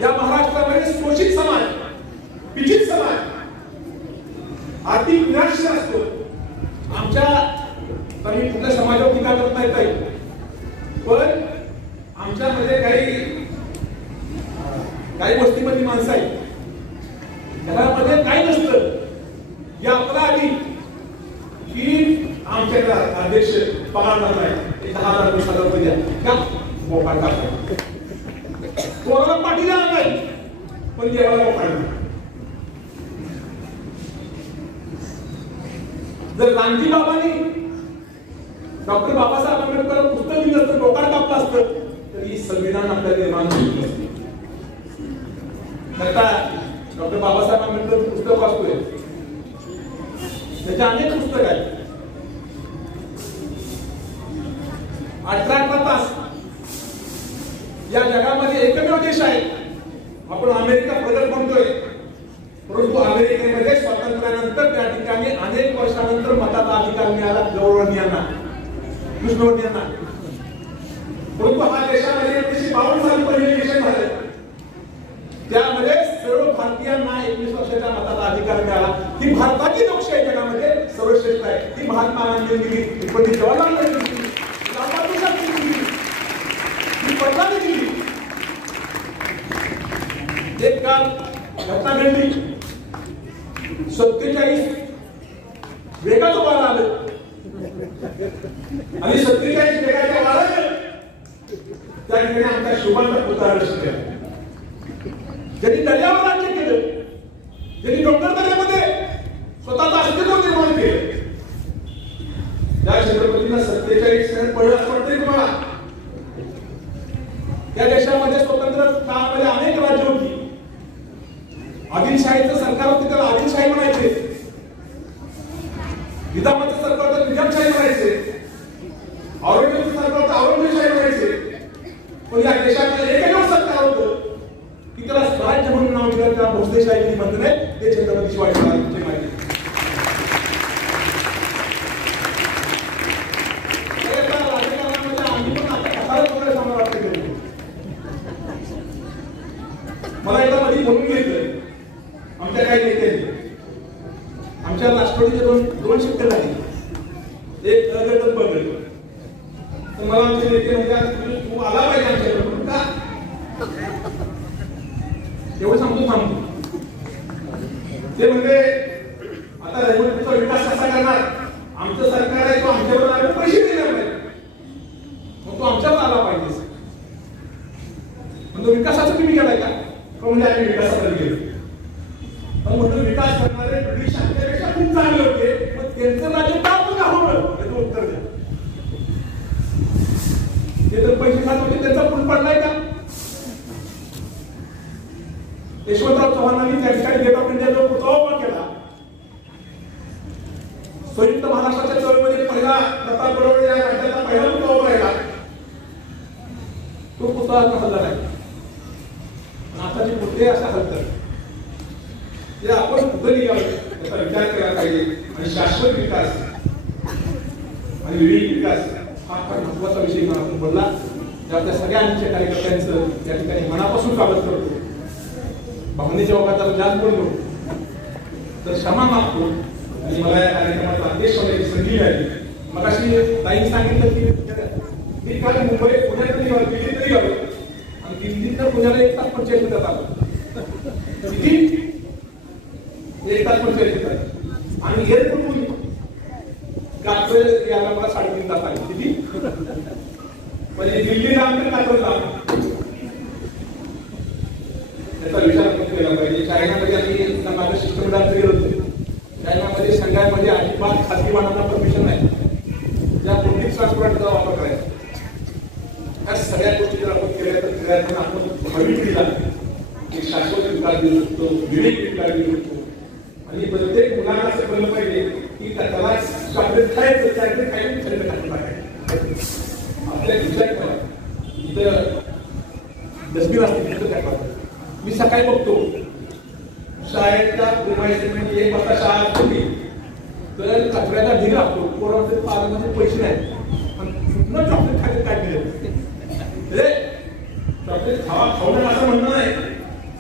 या महाराष्ट्रामध्ये शोषित समाज, पीडित समाज, आर्थिक निराश असतो. आमच्या आम्ही कुठल्या समाजावर टीका करत नाही ताई, पण आमच्यामध्ये काही वस्तीमधली माणसं आहेत, घरामध्ये काही नसतं, या आपला आली की आमच्या अध्यक्ष पगार नाही, 10,000 ₹20,000 द्या का मोपाळ टाकतात. कोणाला पाठी द्या नाही पण देवाला मोपाळ. जर गांधी बाबांनी डॉक्टर बाबासाहेब आंबेडकर पुस्तक दिलं असतं, डोकाड कापलं असतं तर ही संविधान आपल्याला निर्माण झाली असते. आता डॉक्टर बाबासाहेब आंबेडकर पुस्तक वाचतोय, त्याचे अनेक पुस्तक आहेत. 18 तास या जगामध्ये एकमेव देश आहे. आपण अमेरिका प्रगत म्हणतोय, परंतु अमेरिकेमध्ये स्वातंत्र्यानंतर त्या कृष्णवर्ती यांना. परंतु हा देशामध्ये 1952 साली पहिले इलेक्शन झालं, त्यामध्ये सर्व भारतीयांना 21 वर्षाच्या मताचा अधिकार मिळाला. ही भारताची लोकशाही जगामध्ये सर्वश्रेष्ठ आहे. ही महात्मा गांधी दिली, पंडित जवाहरलाल नेहरू दिली, लालबहादूर शास्त्री दिली, ही पंतप्रधानांनी दिली. एक काल घटना घडली, 47 वेगाचं वार आलं आणि 47 वेगाच्या वाराने त्या ठिकाणी आमचा शिवांचा पुतळा रचित केला. ज्यांनी दर्यावर राज्य केलं, ज्यांनी डोंगरदऱ्यामध्ये स्वतःचं अस्तित्व निर्माण केलं, त्या छत्रपतींना 47 शहर पडलं असं वाटतंय तुम्हाला? या देशामध्ये स्वतंत्र काळामध्ये अनेक राज्य होती. आदिलशाहीचं सरकार होते त्याला आदिलशाही म्हणायचे, निजामाचं सरकार होतं निजामशाही म्हणायचे, औरंगजेबाचं सरकार होतं औरंगजेबशाही म्हणायचे. पण या देशाचं एकमेव सरकार होतं की त्याला स्वराज्य म्हणून नाव दिलं, त्याला भोसलेशाही म्हणत नाही, ते छत्रपती शिवाजी महाराजांची माहिती. राजकारणामध्ये आम्ही पण आता कसाच वगैरे समोर वाटते. मला एकदा मध्ये म्हणून घेतलं आमच्या काही नेत्यांनी, आमच्या राष्ट्रवादीचे दोन शिफ्ट झाली, एक गट बघत. तर मला आमचे नेते म्हणजे तू आला पाहिजे आमच्याकडे का एवढं थांबतो. ते म्हणजे आता रेल्वेचा विकास कसा करणार, आमचं सरकार आहे तो आमच्यावर आले पैसे देणार नाही, मग तो आमच्यावर आला पाहिजे. म्हणजे विकासाचं तुम्ही केलाय का? म्हणजे आम्ही विकासाकडे गेलो. पण म्हणून विकास करणारे ब्रिटिश आमच्यापेक्षा खूप चांगले होते, मग त्यांचं राज्य का आपण हवं याचं उत्तर द्या. ते तर पैसे खात होते, त्यांचा फुल पडलाय का? यशवंतराव चव्हाणांनी त्या ठिकाणी गेट ऑफ इंडिया जो पुतळा उभा केला, संयुक्त महाराष्ट्राच्या चळवळीमध्ये पहिला प्रताप बरोबर या राज्याचा पहिला पुतळा उभा राहिला, तो पुतळा हल्ला नाही. आताचे पुतळे असा हलतात ते आपण पुढे निघालो त्याचा विचार केला पाहिजे. आणि शाश्वत विकास आणि विवेक विकास हा फार महत्वाचा विषय आपण बोलला. आपल्या सगळ्या आमच्या कार्यकर्त्यांचं या ठिकाणी मनापासून स्वागत करतो. भावनेच्या ओघात जर जास्त बोललो तर क्षमा मागतो. आणि मला या कार्यक्रमाचा आदेश होण्याची संधी मिळाली. मग अशी ताईंनी सांगितलं की मी काल मुंबई पुण्यात निघालो, दिल्लीत निघालो आणि दिल्लीत तर पुण्याला 1 तास 45 मिनिटात आलो. किती 1 तास 45 मिनिटात. आणि एअरपोर्टहून कात्रज यायला मला 3.5 तास आले. किती म्हणजे दिल्ली लांब तर कात्रज लांब. त्याचा विचार आपण केला पाहिजे. चायनामध्ये आम्ही माझ्या शिष्टमंडळात गेलो होतो. चायनामध्ये संघामध्ये अजिबात खासगी वाहनांना परमिशन नाही, त्या पब्लिक ट्रान्सपोर्टचा वापर करायचा. या सगळ्या गोष्टी जर आपण केल्या तर फिरायला आपण भावी पिढीला एक शाश्वत विकास देऊ शकतो, विवेक विकास देऊ शकतो. आणि प्रत्येक मुलांना असं कळलं पाहिजे की त्याला चॉकलेट खायचं, चॉकलेट खायचं थंड टाकून टाकायचं. आपल्या विचार करा, इथं डस्टबिन असते तिथं टाका. मी सकाळी बघतो शाळेच्या म्हणजे 1 वाजता शाळा असते तर कचऱ्याचा ढीग लागतो. पोरांचे पालकांचे पैसे नाही पण कुठलं चॉकलेट खायचं काय केलं चॉकलेट खावणं असं म्हणणं नाही,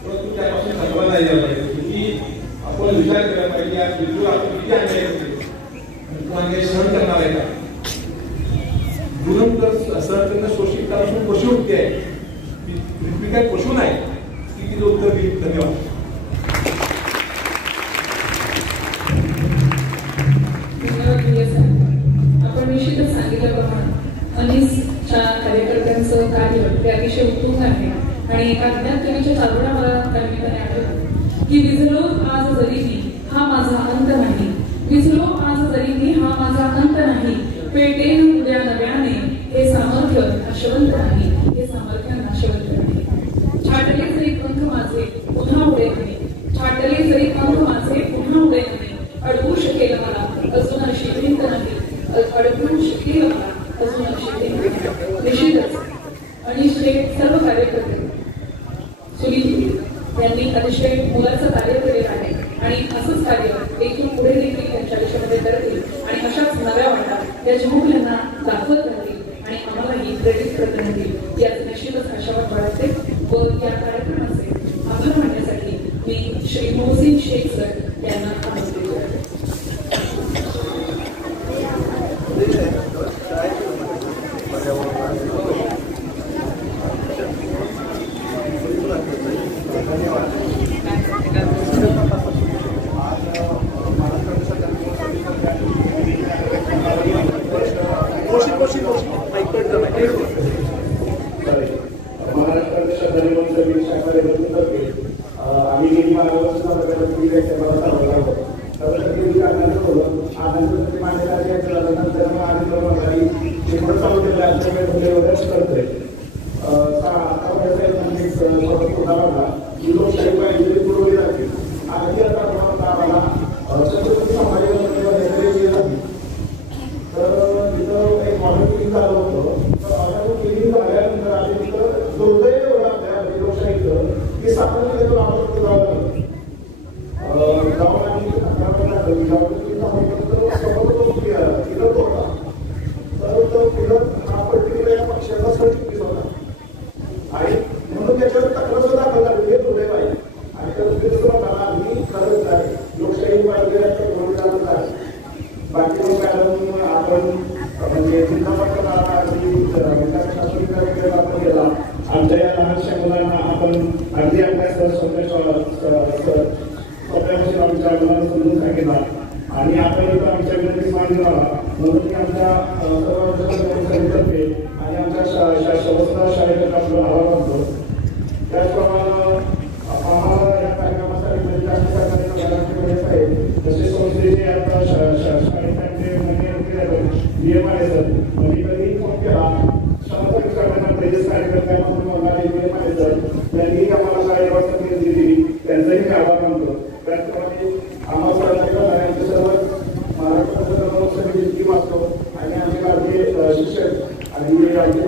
परंतु त्यापासून थकवा नाही झाला पाहिजे. की आपण विचार केला पाहिजे या बिलकुल आपण किती अन्याय करतो, तो अन्याय सहन करणार आहे का? गुन्हा तर सहन करणं शोषित करापासून पशुवृत्ती आहे, पृथ्वी काय पशु नाही की तिचं उत्तर दिली. धन्यवाद. आपण निश्चितच सांगितल्याप्रमाणे अनिसच्या कार्यकर्त्यांचं कार्य ते अतिशय उत्तुंग आहे. आणि एका विद्यार्थ्यांच्या चारोळा मला त्यानिमित्ताने आठवलं की विझलो आज जरी मी हा माझा अंत नाही, विझलो आज जरी मी हा माझा अंत नाही, पेटेन उद्या नव्याने हे सामर्थ्य नाशवंत नाही, हे सामर्थ्य नाशवंत नाही. छाटले जरी पंख माझे पुन्हा उडे नाही, छाटले जरी पंख माझे पुन्हा उडे नाही, अडवू शकेल मला अजून शिकवित नाही, अडवू शकेल मला अजून शिकवित नाही. निश्चितच अनिशचे सर्व कार्यकर्ते सुनील यांनी अतिशय मोलाचं कार्य केलेलं आहे आणि असंच कार्य इथून पुढे देखील त्यांच्या आयुष्यामध्ये करतील आणि अशाच नव्या वाटा या चिमुकल्यांना दाखवत छत्रपती संभाजीनगर तर तिथं एक मॉडेल क्लिनिक झालं होतं. तर मॉडेल क्लिनिक झाल्यानंतर आम्ही तिथं दुर्दैव होतं आपल्या लोकशाहीचं की सातारा तिथं आपण जावं लागलं. जाऊन आम्ही तिथं होता तर तो पुढं हा पर्टिक्युलर पक्षाचा सर्टिफिकेट होता आणि म्हणून त्याच्यावर तक्रार सुद्धा दाखल झाली हे दुर्दैव आहे. आणि त्याचं म्हणताना आम्ही खरंच आहे लोकशाही पाहिजे आहे. बाकी लोक मॅडम आपण म्हणजे जिल्हा आपण केला आमच्या या लहानशा मुलांना आपण अगदी आपल्या सोप्या आमच्या मुलांना समजून सांगितला आणि आपण इथं आमच्या विनंती मांडून आला म्हणून मी आमच्या सर्वांतर्फे आणि आमच्या शाळेत आपलं आभार मानतो. त्याचप्रमाणे आम्हाला या कार्यक्रमासाठी आहे जसे संस्थेचे आता शाळेचे नियम आहे सर म्हणजे कधीही फोन केला शंभर करताना तेजस कार्यकर्त्यांना नियम आहे सर त्यांनी आम्हाला शाळेवर दिली त्यांचाही मी आभार मानतो. त्याचप्रमाणे आम्हाला सर्व महाराष्ट्र स्कीम असतो आणि आमचे भारतीय शिक्षक आणि आमचे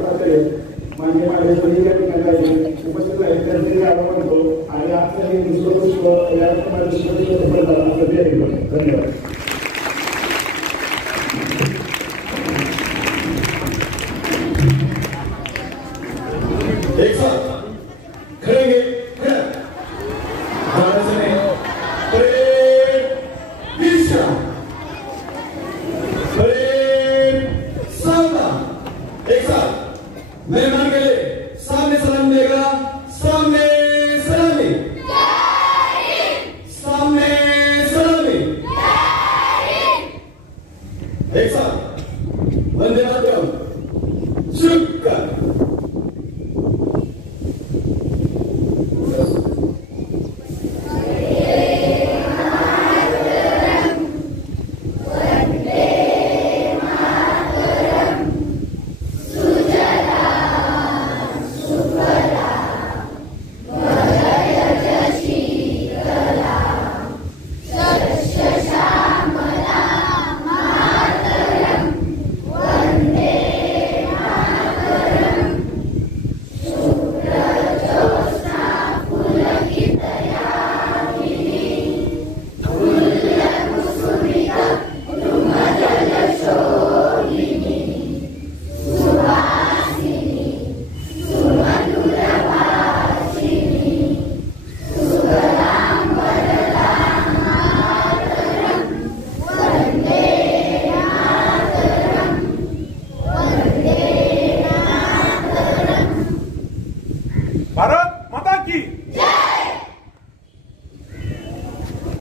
मान्य माझ्या या ठिकाणी उपस्थित आहेत त्यांचाही आभार मानतो आणि आजचं हे दुसरं पुष्प या धन्यवाद. एक साथ खड़े खड़ा एक साथ मेहमान के लिए सामने सलाम देगा. सामने सलामी सामने सलामी एक साथ वंदे मातरम शुरू कर. भारत माता की